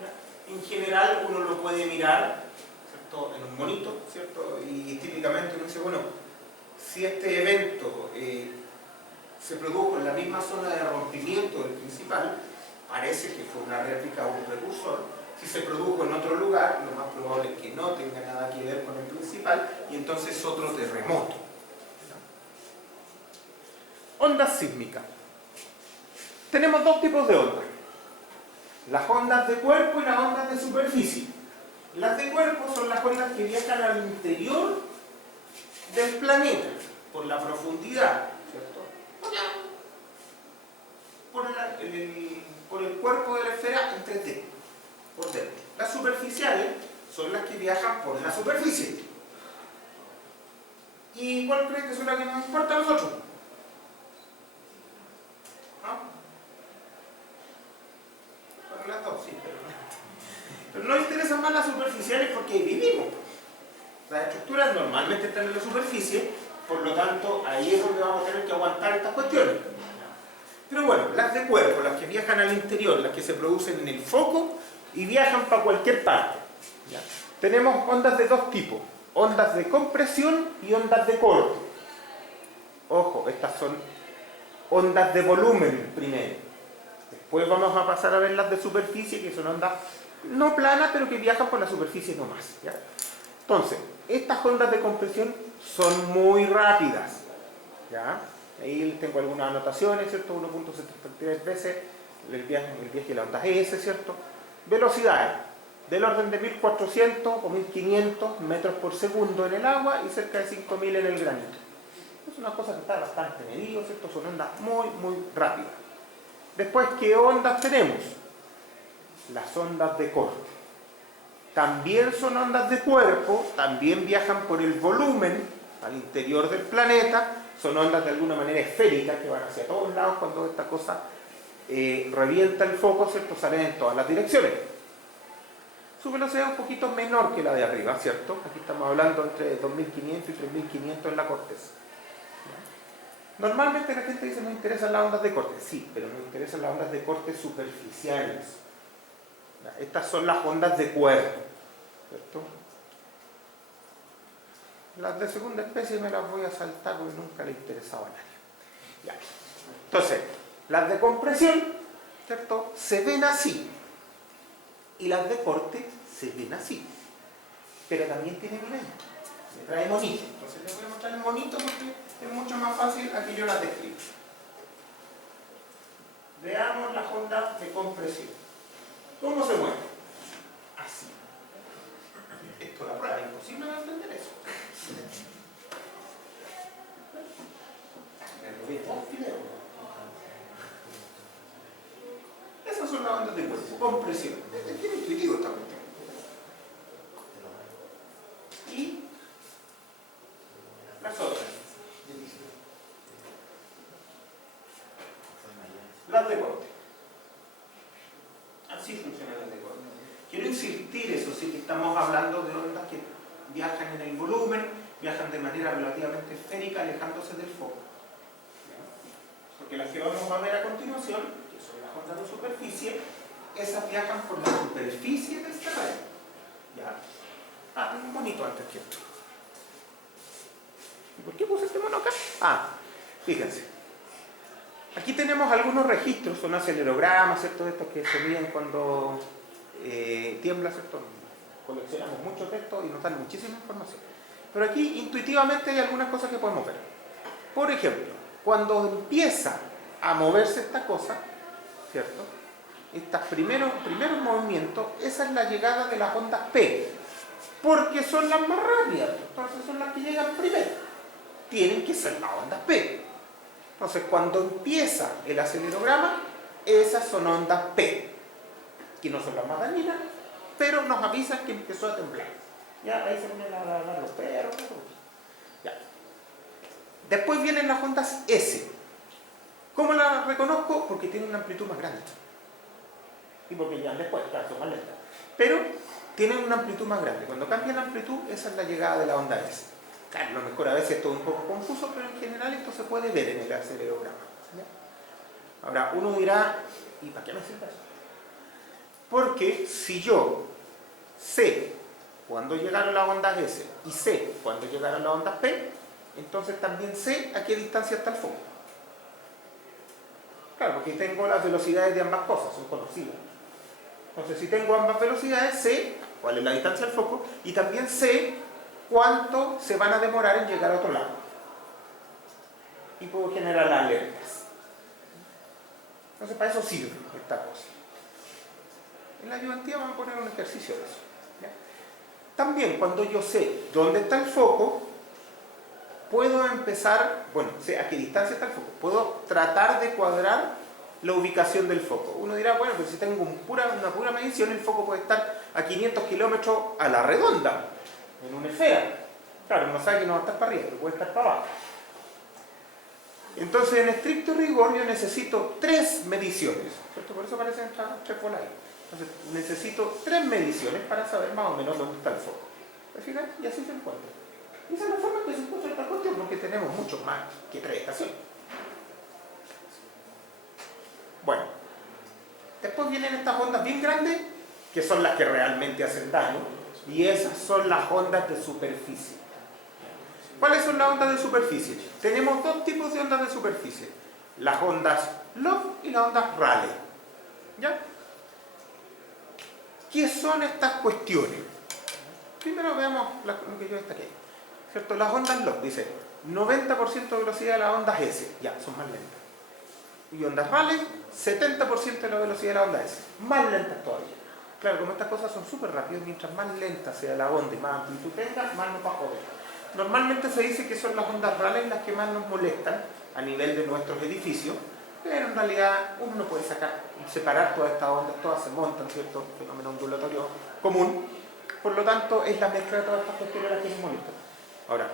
¿Ya? En general uno lo puede mirar, ¿cierto?, en un monito, ¿cierto? Y típicamente uno dice, bueno, si este evento se produjo en la misma zona de rompimiento del principal, parece que fue una réplica o un precursor. Si se produjo en otro lugar, lo más probable es que no tenga nada que ver con el principal y entonces otro terremoto. Ondas sísmicas. Tenemos dos tipos de ondas. Las ondas de cuerpo y las ondas de superficie. Las de cuerpo son las ondas que viajan al interior del planeta, por la profundidad, ¿cierto? Por el cuerpo de la esfera en 3D, por dentro. Las superficiales son las que viajan por la superficie. ¿Y cuál crees que son las que nos importa a nosotros? Las dos, sí, pero no interesan más las superficiales porque ahí vivimos. Las estructuras normalmente están en la superficie, por lo tanto ahí es donde vamos a tener que aguantar estas cuestiones. Pero bueno, las de cuerpo, las que viajan al interior, las que se producen en el foco y viajan para cualquier parte. ¿Ya? Tenemos ondas de dos tipos, ondas de compresión y ondas de corte. Ojo, estas son ondas de volumen primero. Después vamos a pasar a ver las de superficie, que son ondas no planas, pero que viajan por la superficie nomás. ¿Ya? Entonces, estas ondas de compresión son muy rápidas. ¿Ya? Ahí tengo algunas anotaciones, ¿cierto? 1.73 veces el viaje de la onda S, ¿cierto? Velocidades del orden de 1400 o 1500 metros por segundo en el agua y cerca de 5000 en el granito. Es una cosa que está bastante medido, ¿cierto? Son ondas muy, muy rápidas. Después, ¿qué ondas tenemos? Las ondas de corte. También son ondas de cuerpo, también viajan por el volumen al interior del planeta, son ondas de alguna manera esféricas que van hacia todos lados cuando esta cosa revienta el foco, ¿cierto? Salen en todas las direcciones. Su velocidad es un poquito menor que la de arriba, ¿cierto? Aquí estamos hablando entre 2500 y 3500 en la corteza. Normalmente la gente dice, nos interesan las ondas de corte. Sí, pero nos interesan las ondas de corte superficiales. Estas son las ondas de cuerpo, ¿cierto? Las de segunda especie me las voy a saltar porque nunca le interesaba a nadie. Ya. Entonces, las de compresión, ¿cierto?, se ven así. Y las de corte se ven así. Pero también tienen nivel. Me trae monito. Entonces les voy a mostrar el monito porque es mucho más fácil a que yo las describa. Veamos las ondas de compresión. ¿Cómo se mueven? Así. Esto es la prueba, es imposible no entender eso. Me robé dos fideos. Esas son las ondas de cuerpo, compresión. Es bien intuitivo esta cuestión. Y las otras. Las de corte. Así funcionan las de corte. Quiero insistir, eso sí, que estamos hablando de ondas que viajan en el volumen, viajan de manera relativamente esférica, alejándose del foco. Porque las que vamos a ver a continuación, que son las ondas de superficie, esas viajan por la superficie del terreno. ¿Ya? Ah, tengo un monito antes que esto. ¿Y por qué puse este mono acá? Ah, fíjense. Aquí tenemos algunos registros, son acelerogramas, ¿cierto? Estos que se miden cuando tiembla, ¿cierto? Coleccionamos muchos de estos y nos dan muchísima información. Pero aquí intuitivamente hay algunas cosas que podemos ver. Por ejemplo, cuando empieza a moverse esta cosa, ¿cierto? Estos primeros movimientos, esa es la llegada de las ondas P, porque son las más rápidas, entonces son las que llegan primero. Tienen que ser las ondas P. Entonces, cuando empieza el acelerograma, esas son ondas P, que no son las más dañinas, pero nos avisan que empezó a temblar. Ya, ahí se ponen a ladrar los perros. Ya. Después vienen las ondas S. ¿Cómo las reconozco? Porque tienen una amplitud más grande. Y porque llegan después, claro, son más lentas. Pero tienen una amplitud más grande. Cuando cambia la amplitud, esa es la llegada de la onda S. Claro, a lo mejor a veces esto es un poco confuso, pero en general esto se puede ver en el acelerograma. ¿Ya? Ahora, uno dirá, ¿y para qué me sirve eso? Porque si yo sé cuándo llegaron las ondas S y sé cuándo llegaron las ondas P, entonces también sé a qué distancia está el foco. Claro, porque tengo las velocidades de ambas cosas, son conocidas. Entonces, si tengo ambas velocidades, sé cuál es la distancia del foco y también sé cuánto se van a demorar en llegar a otro lado. Y puedo generar las alertas. Entonces, para eso sirve esta cosa. En la ayudantía vamos a poner un ejercicio de eso. ¿Ya? También, cuando yo sé dónde está el foco, puedo empezar, bueno, sé a qué distancia está el foco, puedo tratar de cuadrar la ubicación del foco. Uno dirá, bueno, pero si tengo una pura medición, el foco puede estar a 500 kilómetros a la redonda, en una esfera. Claro, uno sabe que no va a estar para arriba, pero puede estar para abajo. Entonces, en estricto rigor, yo necesito 3 mediciones, ¿cierto? Por eso aparecen 3 por ahí. Entonces, necesito 3 mediciones para saber más o menos dónde está el foco. ¿Te fijas? Y así se encuentra. Y esa es la forma en que se encuentra esta cuestión, porque tenemos mucho más que 3 estaciones. Bueno, después vienen estas ondas bien grandes, que son las que realmente hacen daño, y esas son las ondas de superficie. ¿Cuáles son las ondas de superficie? Tenemos 2 tipos de ondas de superficie: las ondas Love y las ondas Rayleigh. ¿Ya? ¿Qué son estas cuestiones? Primero veamos lo que yo destaqué. ¿Cierto? Las ondas Love, dice 90% de velocidad de las ondas S, ya, son más lentas. Y ondas Rayleigh, 70% de la velocidad de la onda S, más lentas todavía. Claro, como estas cosas son súper rápidas, mientras más lenta sea la onda y más amplitud tenga, más nos va a joder. Normalmente se dice que son las ondas Rayleigh las que más nos molestan a nivel de nuestros edificios, pero en realidad uno no puede separar todas estas ondas, todas se montan, ¿cierto? Fenómeno ondulatorio común. Por lo tanto, es la mezcla de todas estas cuestiones las que nos molestan. Ahora,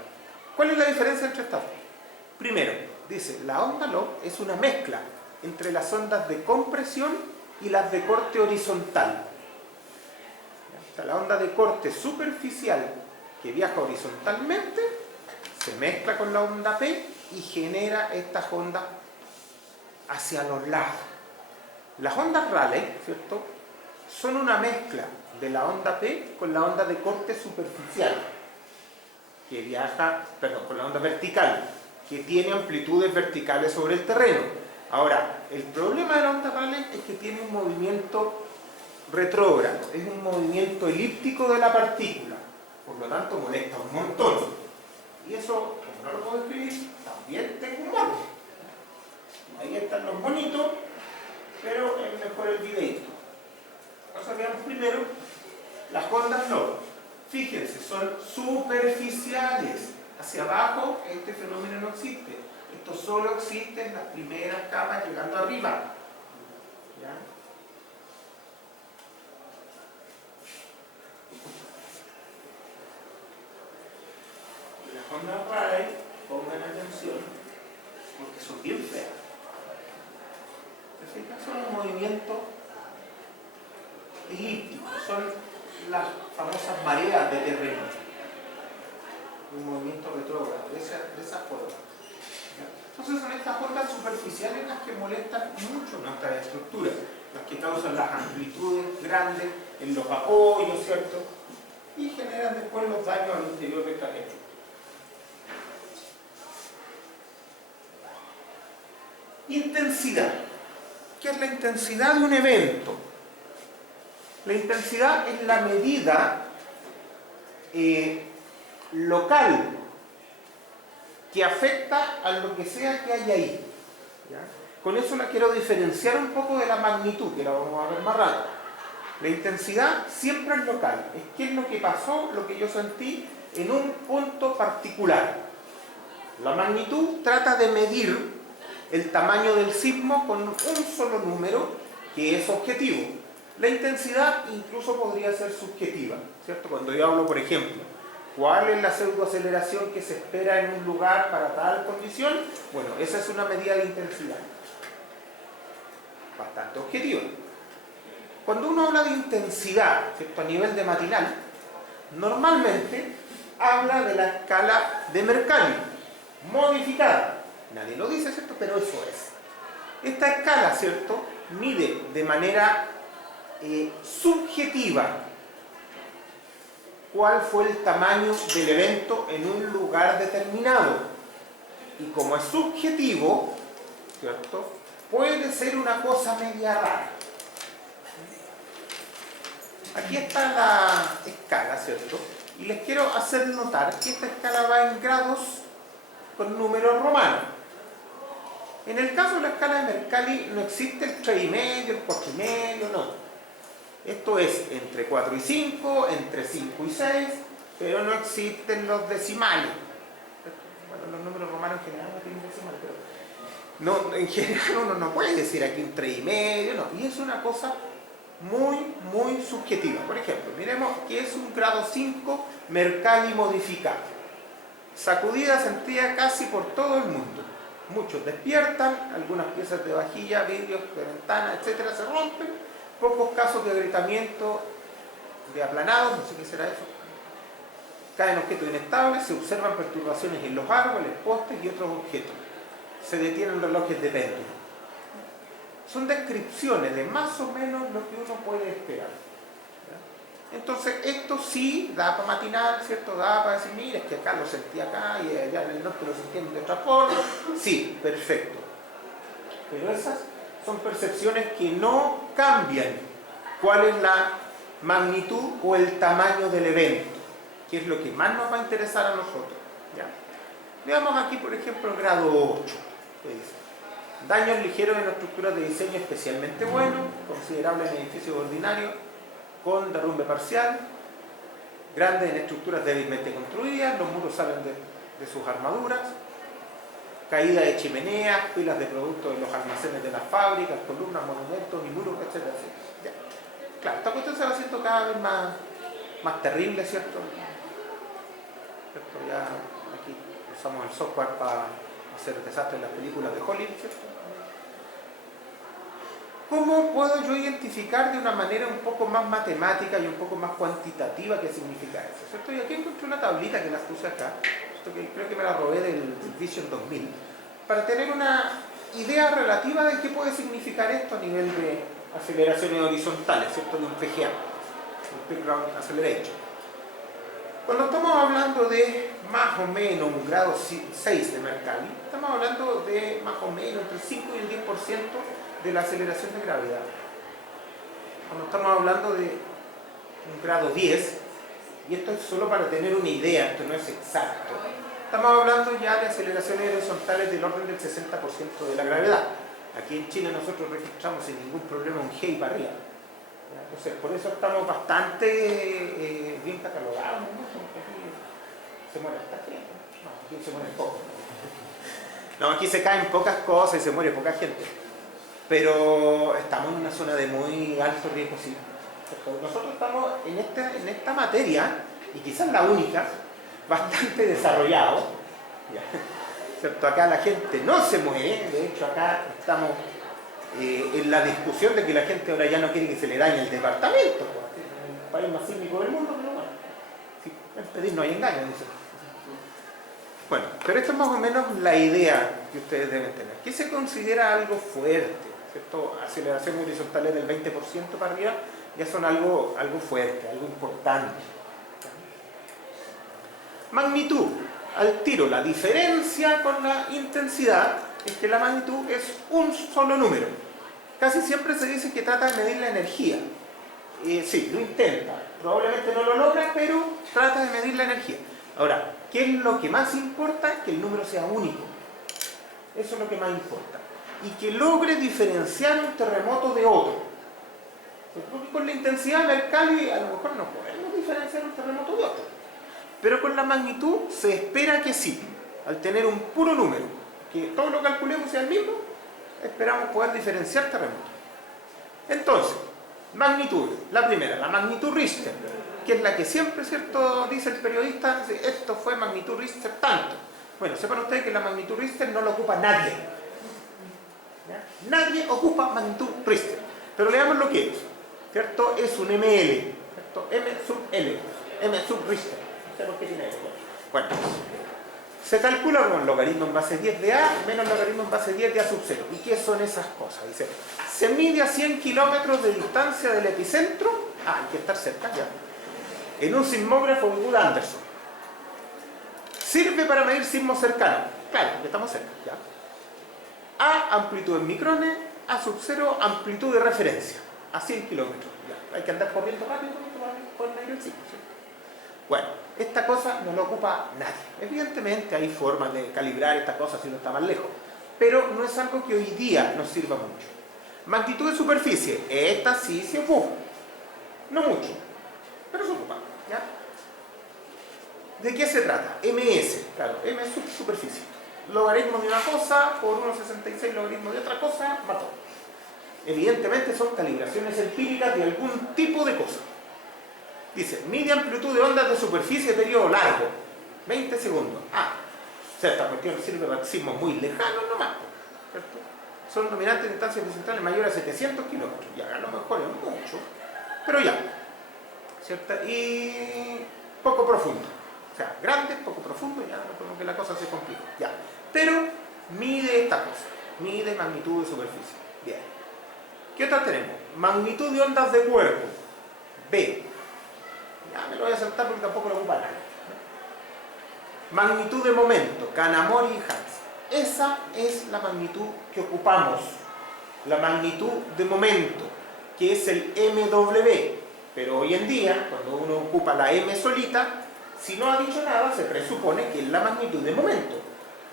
¿cuál es la diferencia entre estas dos? Primero, dice, la onda Love es una mezcla entre las ondas de compresión y las de corte horizontal. O sea, la onda de corte superficial que viaja horizontalmente se mezcla con la onda P y genera estas ondas hacia los lados. Las ondas Rayleigh, ¿cierto?, son una mezcla de la onda P con la onda de corte superficial que viaja, con la onda vertical, que tiene amplitudes verticales sobre el terreno. Ahora, el problema de la onda Rayleigh es que tiene un movimiento retrógrado, es un movimiento elíptico de la partícula, por lo tanto molesta un montón. Y eso, como no lo puedo escribir, también tengo un mono. Ahí están los monitos, pero es mejor el videito. Entonces veamos primero las ondas Love. Fíjense, son superficiales. Hacia abajo este fenómeno no existe. Esto solo existe en las primeras capas llegando arriba. ¿Ya? Las ondas Rayleigh, pongan atención, porque son bien feas. ¿Se fijan? Son un movimiento elíptico, son las famosas mareas de terreno. Un movimiento retrógrado, de esa forma. ¿Ya? Entonces son estas ondas superficiales las que molestan mucho nuestra estructura, las que causan las amplitudes grandes en los apoyos, ¿cierto? Y generan después los daños al interior del cajero. Intensidad. ¿Qué es la intensidad de un evento? La intensidad es la medida local que afecta a lo que sea que hay ahí. ¿Ya? Con eso la quiero diferenciar un poco de la magnitud, que la vamos a ver más rato. La intensidad siempre es local, es qué es lo que pasó, lo que yo sentí en un punto particular. La magnitud trata de medir el tamaño del sismo con un solo número que es objetivo. La intensidad incluso podría ser subjetiva, ¿cierto? Cuando yo hablo, por ejemplo, ¿cuál es la pseudoaceleración que se espera en un lugar para tal condición? Bueno, esa es una medida de intensidad. Bastante objetiva. Cuando uno habla de intensidad, ¿cierto?, a nivel de matinal, normalmente habla de la escala de Mercalli, modificada. Nadie lo dice, ¿cierto?, pero eso es. Esta escala, ¿cierto?, mide de manera subjetiva cuál fue el tamaño del evento en un lugar determinado. Y como es subjetivo, ¿cierto?, puede ser una cosa media rara. Aquí está la escala, ¿cierto? Y les quiero hacer notar que esta escala va en grados con números romanos. En el caso de la escala de Mercalli no existe el 3,5, el 4,5, no. Esto es entre 4 y 5, entre 5 y 6, pero no existen los decimales. Bueno, los números romanos en general no tienen decimales, pero no, en general uno no puede decir aquí un 3,5, no. Y es una cosa muy subjetiva. Por ejemplo, miremos que es un grado 5 Mercalli modificado. Sacudida sentida casi por todo el mundo. Muchos despiertan, algunas piezas de vajilla, vidrios de ventana, etcétera, se rompen. Pocos casos de agrietamiento de aplanados, no sé qué será eso. Caen objetos inestables, se observan perturbaciones en los árboles, postes y otros objetos. Se detienen relojes de péndulo. Son descripciones de más o menos lo que uno puede esperar. ¿Ya? Entonces, esto sí da para matinar, ¿cierto? Da para decir, mira, es que acá lo sentí acá y allá en el norte lo sentí de otra forma. Sí, perfecto. Pero esas son percepciones que no cambian cuál es la magnitud o el tamaño del evento, que es lo que más nos va a interesar a nosotros. ¿Ya? Veamos aquí, por ejemplo, el grado 8. ¿Qué dice? Daños ligeros en estructuras de diseño especialmente buenos, considerables en edificios ordinarios, con derrumbe parcial, grandes en estructuras débilmente construidas, los muros salen de sus armaduras, caída de chimeneas, pilas de productos en los almacenes de las fábricas, columnas, monumentos y muros, etcétera, etcétera. Ya. Claro, esta cuestión se va haciendo cada vez más terrible, ¿cierto? Ya aquí usamos el software para hacer desastres en las películas de Hollywood, ¿cierto? ¿Cómo puedo yo identificar de una manera un poco más matemática y un poco más cuantitativa qué significa eso? ¿Cierto? Y aquí encontré una tablita que la puse acá, que creo que me la robé del Vision 2000, para tener una idea relativa de qué puede significar esto a nivel de aceleraciones horizontales, ¿cierto? De un PGA, un Background Acceleration. Cuando estamos hablando de más o menos un grado 6 de Mercalli, estamos hablando de más o menos entre el 5 y el 10% de la aceleración de gravedad. Cuando estamos hablando de un grado 10, y esto es solo para tener una idea, esto no es exacto, estamos hablando ya de aceleraciones horizontales del orden del 60% de la gravedad. Aquí en Chile nosotros registramos sin ningún problema un G para arriba. Entonces, por eso estamos bastante bien catalogados, ¿no? Aquí se muere esta gente. No, aquí se muere poco. No, aquí se caen pocas cosas y se muere poca gente. Pero estamos en una zona de muy alto riesgo, sí. Nosotros estamos en esta materia, y quizás la única, bastante desarrollado. ¿Cierto? Acá la gente no se muere, de hecho acá estamos en la discusión de que la gente ahora ya no quiere que se le dañe el departamento, el país más sísmico del mundo, pero bueno, si en pedir no hay engaño, dice. Bueno, pero esto es más o menos la idea que ustedes deben tener. ¿Qué se considera algo fuerte? ¿Cierto? Aceleraciones horizontales del 20% para arriba ya son algo fuerte, algo importante. Magnitud. Al tiro, la diferencia con la intensidad es que la magnitud es un solo número. Casi siempre se dice que trata de medir la energía. Sí, lo intenta. Probablemente no lo logra, pero trata de medir la energía. Ahora, ¿qué es lo que más importa? Que el número sea único. Eso es lo que más importa. Y que logre diferenciar un terremoto de otro. Porque con la intensidad de Mercalli a lo mejor no podemos diferenciar un terremoto de otro. Pero con la magnitud se espera que sí. Al tener un puro número, que todo lo calculemos sea el mismo, esperamos poder diferenciar terremotos. Entonces, magnitudes. La primera, la magnitud Richter, que es la que siempre, ¿cierto?, dice el periodista, esto fue magnitud Richter tanto. Bueno, sepan ustedes que la magnitud Richter no lo ocupa nadie. ¿Ya? Nadie ocupa magnitud Richter. Pero leamos lo que es. ¿Cierto? Es un ML. ¿Cierto? M sub L. M sub Richter. No sé por qué tiene eso. Bueno. Se calcula con logaritmo en base 10 de A menos logaritmo en base 10 de A sub 0. ¿Y qué son esas cosas? Dice, se mide a 100 kilómetros de distancia del epicentro, hay que estar cerca ya, en un sismógrafo Wood-Anderson. Sirve para medir sismos cercanos, claro, porque estamos cerca, ya. A, amplitud en micrones, A sub 0, amplitud de referencia, a 100 kilómetros. Ya. Hay que andar corriendo rápido para poder medir el sismo, ¿sí? Bueno, esta cosa no lo ocupa nadie. Evidentemente hay formas de calibrar esta cosa si no está más lejos, pero no es algo que hoy día nos sirva mucho. Magnitud de superficie, esta sí se ocupa. No mucho, pero se ocupa, ¿ya? ¿De qué se trata? MS, claro, M es superficie. Logaritmo de una cosa por 1,66 logaritmo de otra cosa, mató. Evidentemente son calibraciones empíricas de algún tipo de cosa. Dice, mide amplitud de ondas de superficie de periodo largo, 20 segundos. O sea, esta cuestión sirve para sismos muy lejanos nomás, ¿cierto? Son dominantes de distancias horizontales mayores a 700 kilómetros. Ya a lo mejor es mucho, pero ya, ¿cierto? Y poco profundo. O sea, grande, poco profundo, ya como que la cosa se complica. Ya. Pero mide esta cosa, mide magnitud de superficie. Bien. ¿Qué otras tenemos? Magnitud de ondas de cuerpo, B. Ya me lo voy a saltar porque tampoco lo ocupa nadie. Magnitud de momento, Kanamori y Hans. Esa es la magnitud que ocupamos. La magnitud de momento, que es el MW. Pero hoy en día, cuando uno ocupa la M solita, si no ha dicho nada, se presupone que es la magnitud de momento.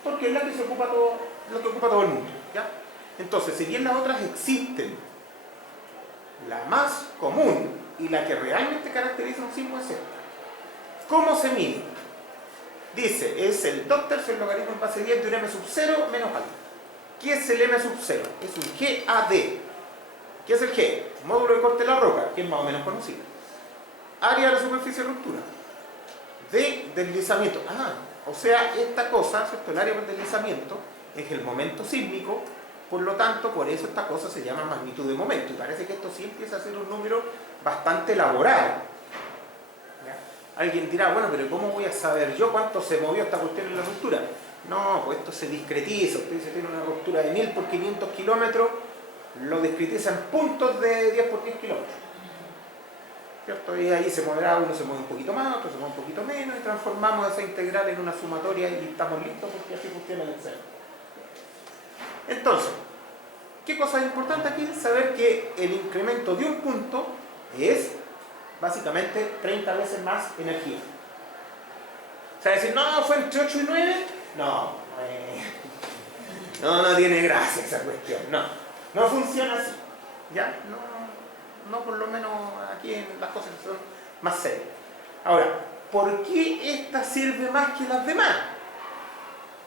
Porque es la que se ocupa todo, lo que ocupa todo el mundo, ¿ya? Entonces, si bien las otras existen, la más común y la que realmente caracteriza un sismo es esta. ¿Cómo se mide? Dice, es el 2/3 del logaritmo en base 10 de un M sub 0 menos algo. ¿Qué es el M sub 0? Es un GAD. ¿Qué es el G? Módulo de corte de la roca, que es más o menos conocido. Área de la superficie de ruptura. D, deslizamiento. O sea, esta cosa, ¿cierto? El área del deslizamiento es el momento sísmico, por lo tanto, por eso esta cosa se llama magnitud de momento. Y parece que esto sí empieza a ser un número bastante elaborado. ¿Ya? Alguien dirá, bueno, pero ¿cómo voy a saber yo cuánto se movió esta cuestión en la ruptura? No, pues esto se discretiza. Usted dice, tiene una ruptura de 1000 por 500 kilómetros, lo discretiza en puntos de 10 por 10 kilómetros. ¿Cierto? Y ahí se moverá, uno se mueve un poquito más, otro se mueve un poquito menos, y transformamos esa integral en una sumatoria y estamos listos porque así funciona el Excel. Entonces, ¿qué cosa es importante aquí? Saber que el incremento de un punto es básicamente 30 veces más energía. O sea, decir, no, fue entre 8 y 9, no tiene gracia esa cuestión, no funciona así, ¿ya? No por lo menos aquí en las cosas que son más serias. Ahora, ¿por qué esta sirve más que las demás?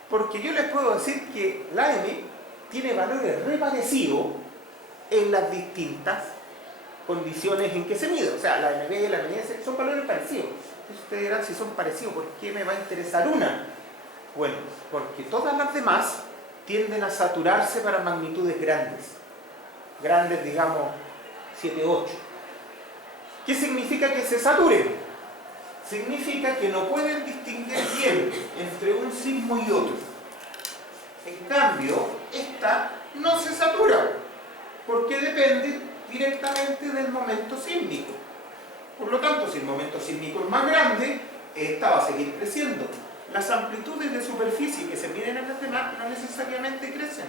Porque yo les puedo decir que la M tiene valores re parecidos en las distintas condiciones en que se mide. O sea, la MB, la MS son valores parecidos. Entonces ustedes dirán, si son parecidos, ¿por qué me va a interesar una? Bueno, porque todas las demás tienden a saturarse para magnitudes grandes. Grandes, digamos, 7, 8. ¿Qué significa que se saturen? Significa que no pueden distinguir bien entre un sismo y otro. En cambio, esta no se satura, porque depende directamente del momento sísmico. Por lo tanto, si el momento sísmico es más grande, esta va a seguir creciendo. Las amplitudes de superficie que se miden en las demás no necesariamente crecen,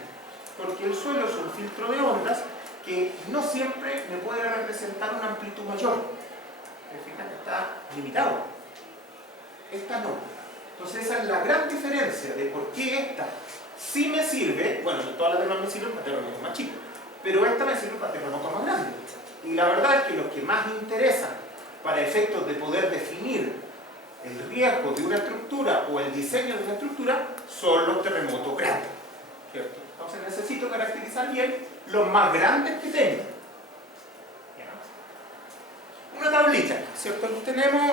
porque el suelo es un filtro de ondas que no siempre me puede representar una amplitud mayor. Fíjate, está limitado. Esta no. Entonces esa es la gran diferencia de por qué esta sí me sirve, bueno, todas las demás me sirven para terremotos más chicos, pero esta me sirve para terremotos más grandes. Y la verdad es que los que más interesan para efectos de poder definir el riesgo de una estructura o el diseño de una estructura son los terremotos grandes, ¿cierto? Entonces necesito caracterizar bien los más grandes que tengo. Una tablita, ¿cierto? Tenemos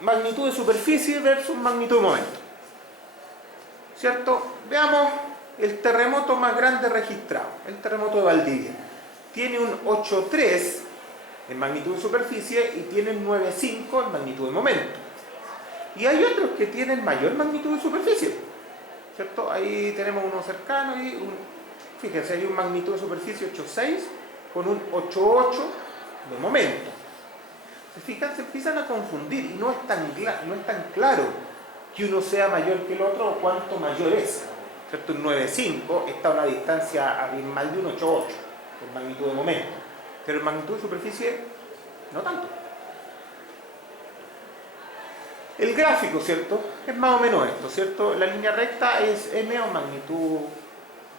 magnitud de superficie versus magnitud de momento, ¿cierto? Veamos el terremoto más grande registrado, el terremoto de Valdivia. Tiene un 8,3 en magnitud de superficie y tiene un 9,5 en magnitud de momento. Y hay otros que tienen mayor magnitud de superficie, ¿cierto? Ahí tenemos uno cercano y fíjense, hay un magnitud de superficie 8,6 con un 8,8 de momento. Se fijan, se empiezan a confundir y no es tan claro que uno sea mayor que el otro o cuánto mayor es. ¿Cierto? Un 9,5 está a una distancia abismal de un 8,8 en magnitud de momento, pero en magnitud de superficie no tanto. El gráfico, ¿cierto? Es más o menos esto, ¿cierto? La línea recta es m o magnitud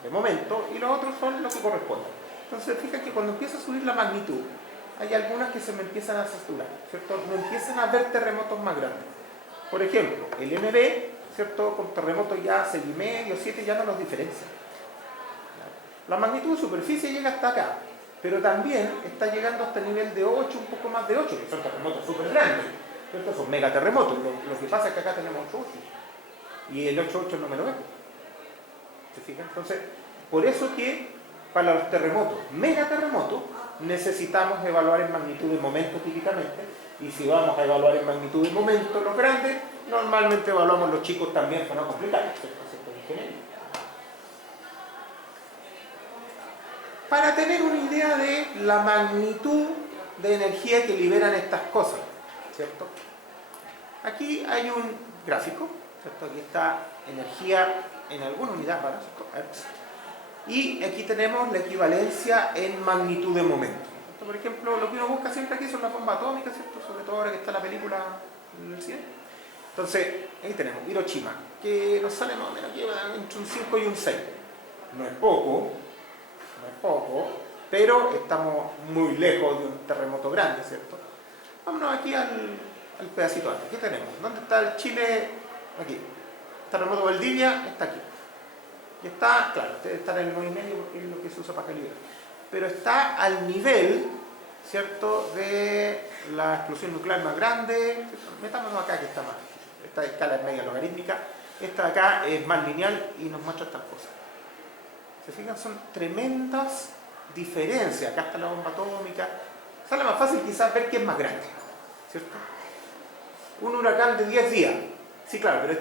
de momento y los otros son los que corresponden. Entonces, fíjate que cuando empieza a subir la magnitud, hay algunas que se me empiezan a saturar, ¿cierto? Me empiezan a ver terremotos más grandes. Por ejemplo, el MB, ¿cierto? Con terremotos ya 6,5, 7 ya no los diferencia. La magnitud de superficie llega hasta acá, pero también está llegando hasta el nivel de 8, un poco más de 8, que son terremotos súper grandes, ¿cierto? Son megaterremotos. Lo que pasa es que acá tenemos 8,8 y el 8,8 no me lo veo. ¿Se fijan? Entonces, por eso que para los terremotos, megaterremotos, necesitamos evaluar en magnitud de momento típicamente, y si vamos a evaluar en magnitud de momento los grandes, normalmente evaluamos los chicos también para no complicar, ¿cierto? Para tener una idea de la magnitud de energía que liberan estas cosas, ¿cierto? Aquí hay un gráfico, ¿cierto? Aquí está energía en alguna unidad, ¿verdad? Y aquí tenemos la equivalencia en magnitud de momento. ¿Cierto? Por ejemplo, lo que uno busca siempre aquí son las bombas atómicas, ¿cierto? Sobre todo ahora que está la película en el cine. Entonces, ahí tenemos Hiroshima, que nos sale más o menos aquí entre un 5 y un 6. No es poco, pero estamos muy lejos de un terremoto grande, ¿cierto? Vámonos aquí al pedacito antes. ¿Qué tenemos? ¿Dónde está el Chile? Aquí. El terremoto Valdivia está aquí. Y está, claro, debe estar en el 9,5 porque es lo que se usa para calibrar. Pero está al nivel, ¿cierto?, de la explosión nuclear más grande. Metámonos acá que está más. Esta escala es media logarítmica. Esta de acá es más lineal y nos muestra estas cosas. ¿Se fijan? Son tremendas diferencias. Acá está la bomba atómica. Sale más fácil quizás ver qué es más grande, ¿cierto? Un huracán de 10 días. Sí, claro, pero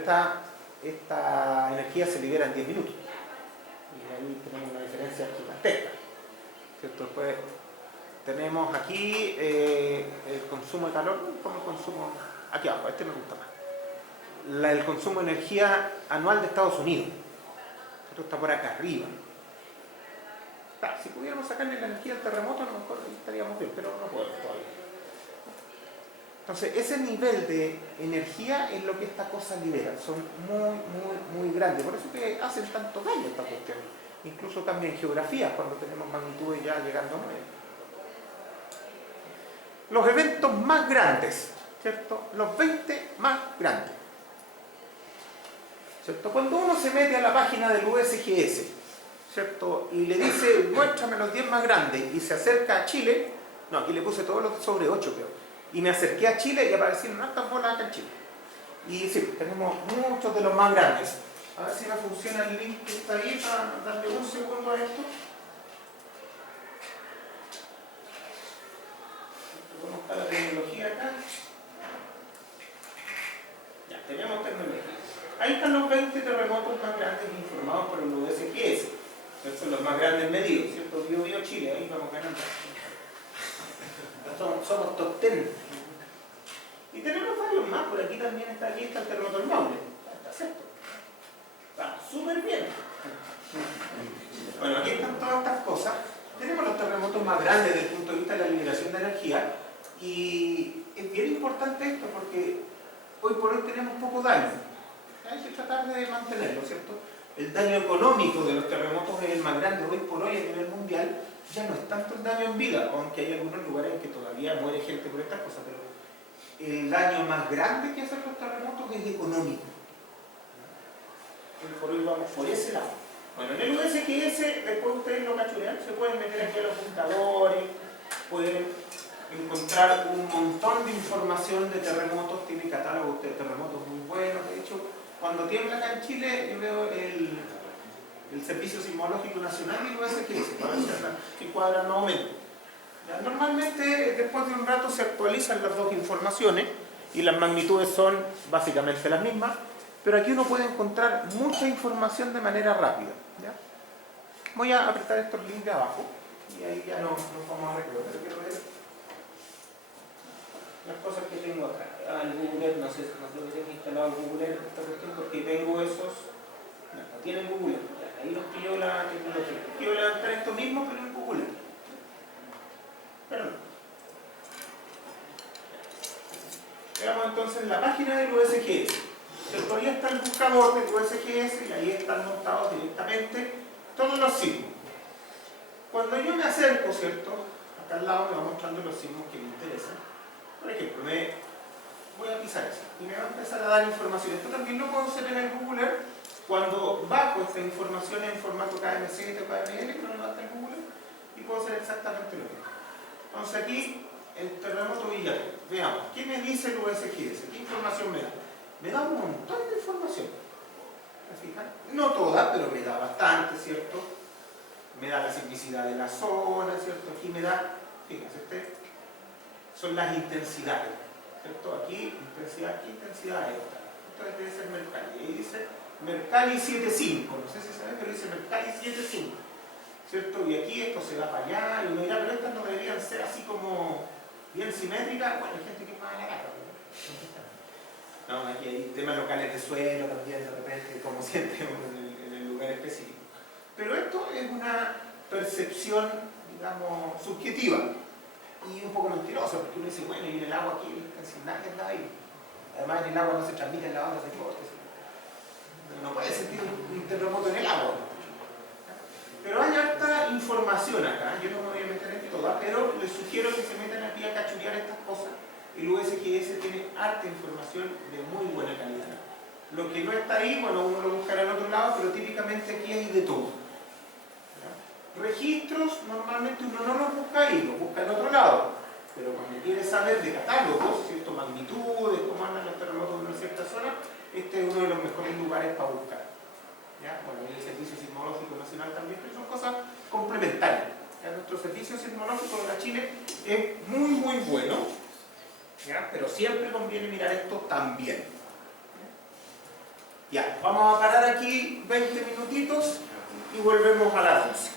esta energía se libera en 10 minutos. Y ahí tenemos una diferencia gigantesca, ¿cierto? Después tenemos aquí el consumo de calor, como el consumo, aquí abajo, este me gusta más. El consumo de energía anual de Estados Unidos. Esto está por acá arriba. Claro, si pudiéramos sacarle la energía del terremoto, a lo mejor estaríamos bien, pero no podemos todavía. Entonces, ese nivel de energía es lo que esta cosa libera. Son muy grandes. Por eso que hacen tanto daño esta cuestión. Incluso cambian geografías cuando tenemos magnitudes ya llegando a 9. Los eventos más grandes, ¿cierto? Los 20 más grandes, ¿cierto? Cuando uno se mete a la página del USGS, ¿cierto?, y le dice, muéstrame los 10 más grandes, y se acerca a Chile, no, aquí le puse todos los sobre 8, creo. Y me acerqué a Chile y aparecieron hartas bolas acá en Chile. Y sí, tenemos muchos de los más grandes. A ver si me funciona el link que está ahí para darle un segundo a esto. ¿Cómo está la tecnología acá? Ya, tenemos tecnología. Ahí están los 20 terremotos más grandes informados por el USGS. Estos son los más grandes medidos, ¿cierto? Bio Chile, ahí vamos ganando. Somos top 10. Y tenemos varios más, por aquí también está el terremoto del Maule. Está sexto. Está súper bien. Bueno, aquí están todas estas cosas. Tenemos los terremotos más grandes desde el punto de vista de la liberación de energía. Y es bien importante esto porque hoy por hoy tenemos poco daño. Hay que tratar de mantenerlo, ¿cierto? El daño económico de los terremotos es el más grande hoy por hoy a nivel mundial. Ya no es tanto el daño en vida, aunque hay algunos lugares en que todavía muere gente por estas cosas, pero el daño más grande que hacen los terremotos es económico. Hoy por hoy vamos por ese lado. Bueno, en el USGS, después ustedes lo cachurean, se pueden meter aquí a los buscadores, pueden encontrar un montón de información de terremotos, tiene catálogos de terremotos muy buenos. De hecho, cuando tiembla acá en Chile, yo veo el Servicio Sismológico Nacional y el USGS, para ver si cuadran más o menos. Ya, normalmente, después de un rato se actualizan las dos informaciones y las magnitudes son básicamente las mismas, pero aquí uno puede encontrar mucha información de manera rápida, ¿ya? Voy a apretar estos links de abajo y ahí ya nos vamos a recordar. Pero quiero ver las cosas que tengo acá. El Google, no sé si tengo instalado el Google en esta cuestión porque tengo esos. No tienen Google, ya, ahí los pilló la tecnología. Quiero levantar esto mismo, pero en Google. Pero no. Veamos entonces la página del USGS. Ahí está el buscador del USGS y ahí están montados directamente todos los sismos. Cuando yo me acerco, ¿cierto? Acá al lado me va mostrando los sismos que me interesan. Por ejemplo, voy a pisar eso y me va a empezar a dar información. Esto también lo puedo hacer en el Google Earth. Cuando bajo esta información en formato KM7 o KML, que no me basta el Google Earth, y puedo hacer exactamente lo mismo. Entonces aquí, el terremoto Villarreal. Veamos, ¿qué me dice el USGS? ¿Qué información me da? Me da un montón de información. ¿Me fijan? No toda, pero me da bastante, ¿cierto? Me da la sismicidad de la zona, ¿cierto? Aquí me da, fíjense, son las intensidades, ¿cierto? Aquí, intensidad, ¿qué intensidad es esta? Esto debe ser Mercalli. Ahí dice Mercalli 7.5, no sé si saben, pero dice Mercalli 7.5, ¿cierto? Y aquí esto se va para allá, y uno dirá, pero estas no deberían ser así como bien simétricas. Bueno, hay gente que paga la gata, ¿no? Aquí hay temas locales de suelo también, de repente, como siempre, en el lugar específico. Pero esto es una percepción, digamos, subjetiva y un poco mentirosa, porque uno dice, bueno, y en el agua aquí, casi nadie está ahí. Además, en el agua no se transmiten las ondas de corte. No puede sentir un terremoto en el agua. Pero hay harta información acá, yo no me voy a meter en toda, pero les sugiero que se metan aquí a cachurear estas cosas. El USGS tiene harta información de muy buena calidad. Lo que no está ahí, bueno, uno lo buscará en otro lado, pero típicamente aquí hay de todo. ¿Ya? Registros, normalmente uno no los busca ahí, los busca en otro lado. Pero cuando quiere saber de catálogos, ¿cierto? Magnitudes, cómo andan los terremotos en una cierta zona, este es uno de los mejores lugares para buscar. ¿Ya? Bueno, hay el Servicio Sismológico Nacional también, pero son cosas complementarias. ¿Ya? Nuestro Servicio Sismológico de la Chile es muy bueno, ¿ya? Pero siempre conviene mirar esto también. Ya, vamos a parar aquí 20 minutitos y volvemos a las 12.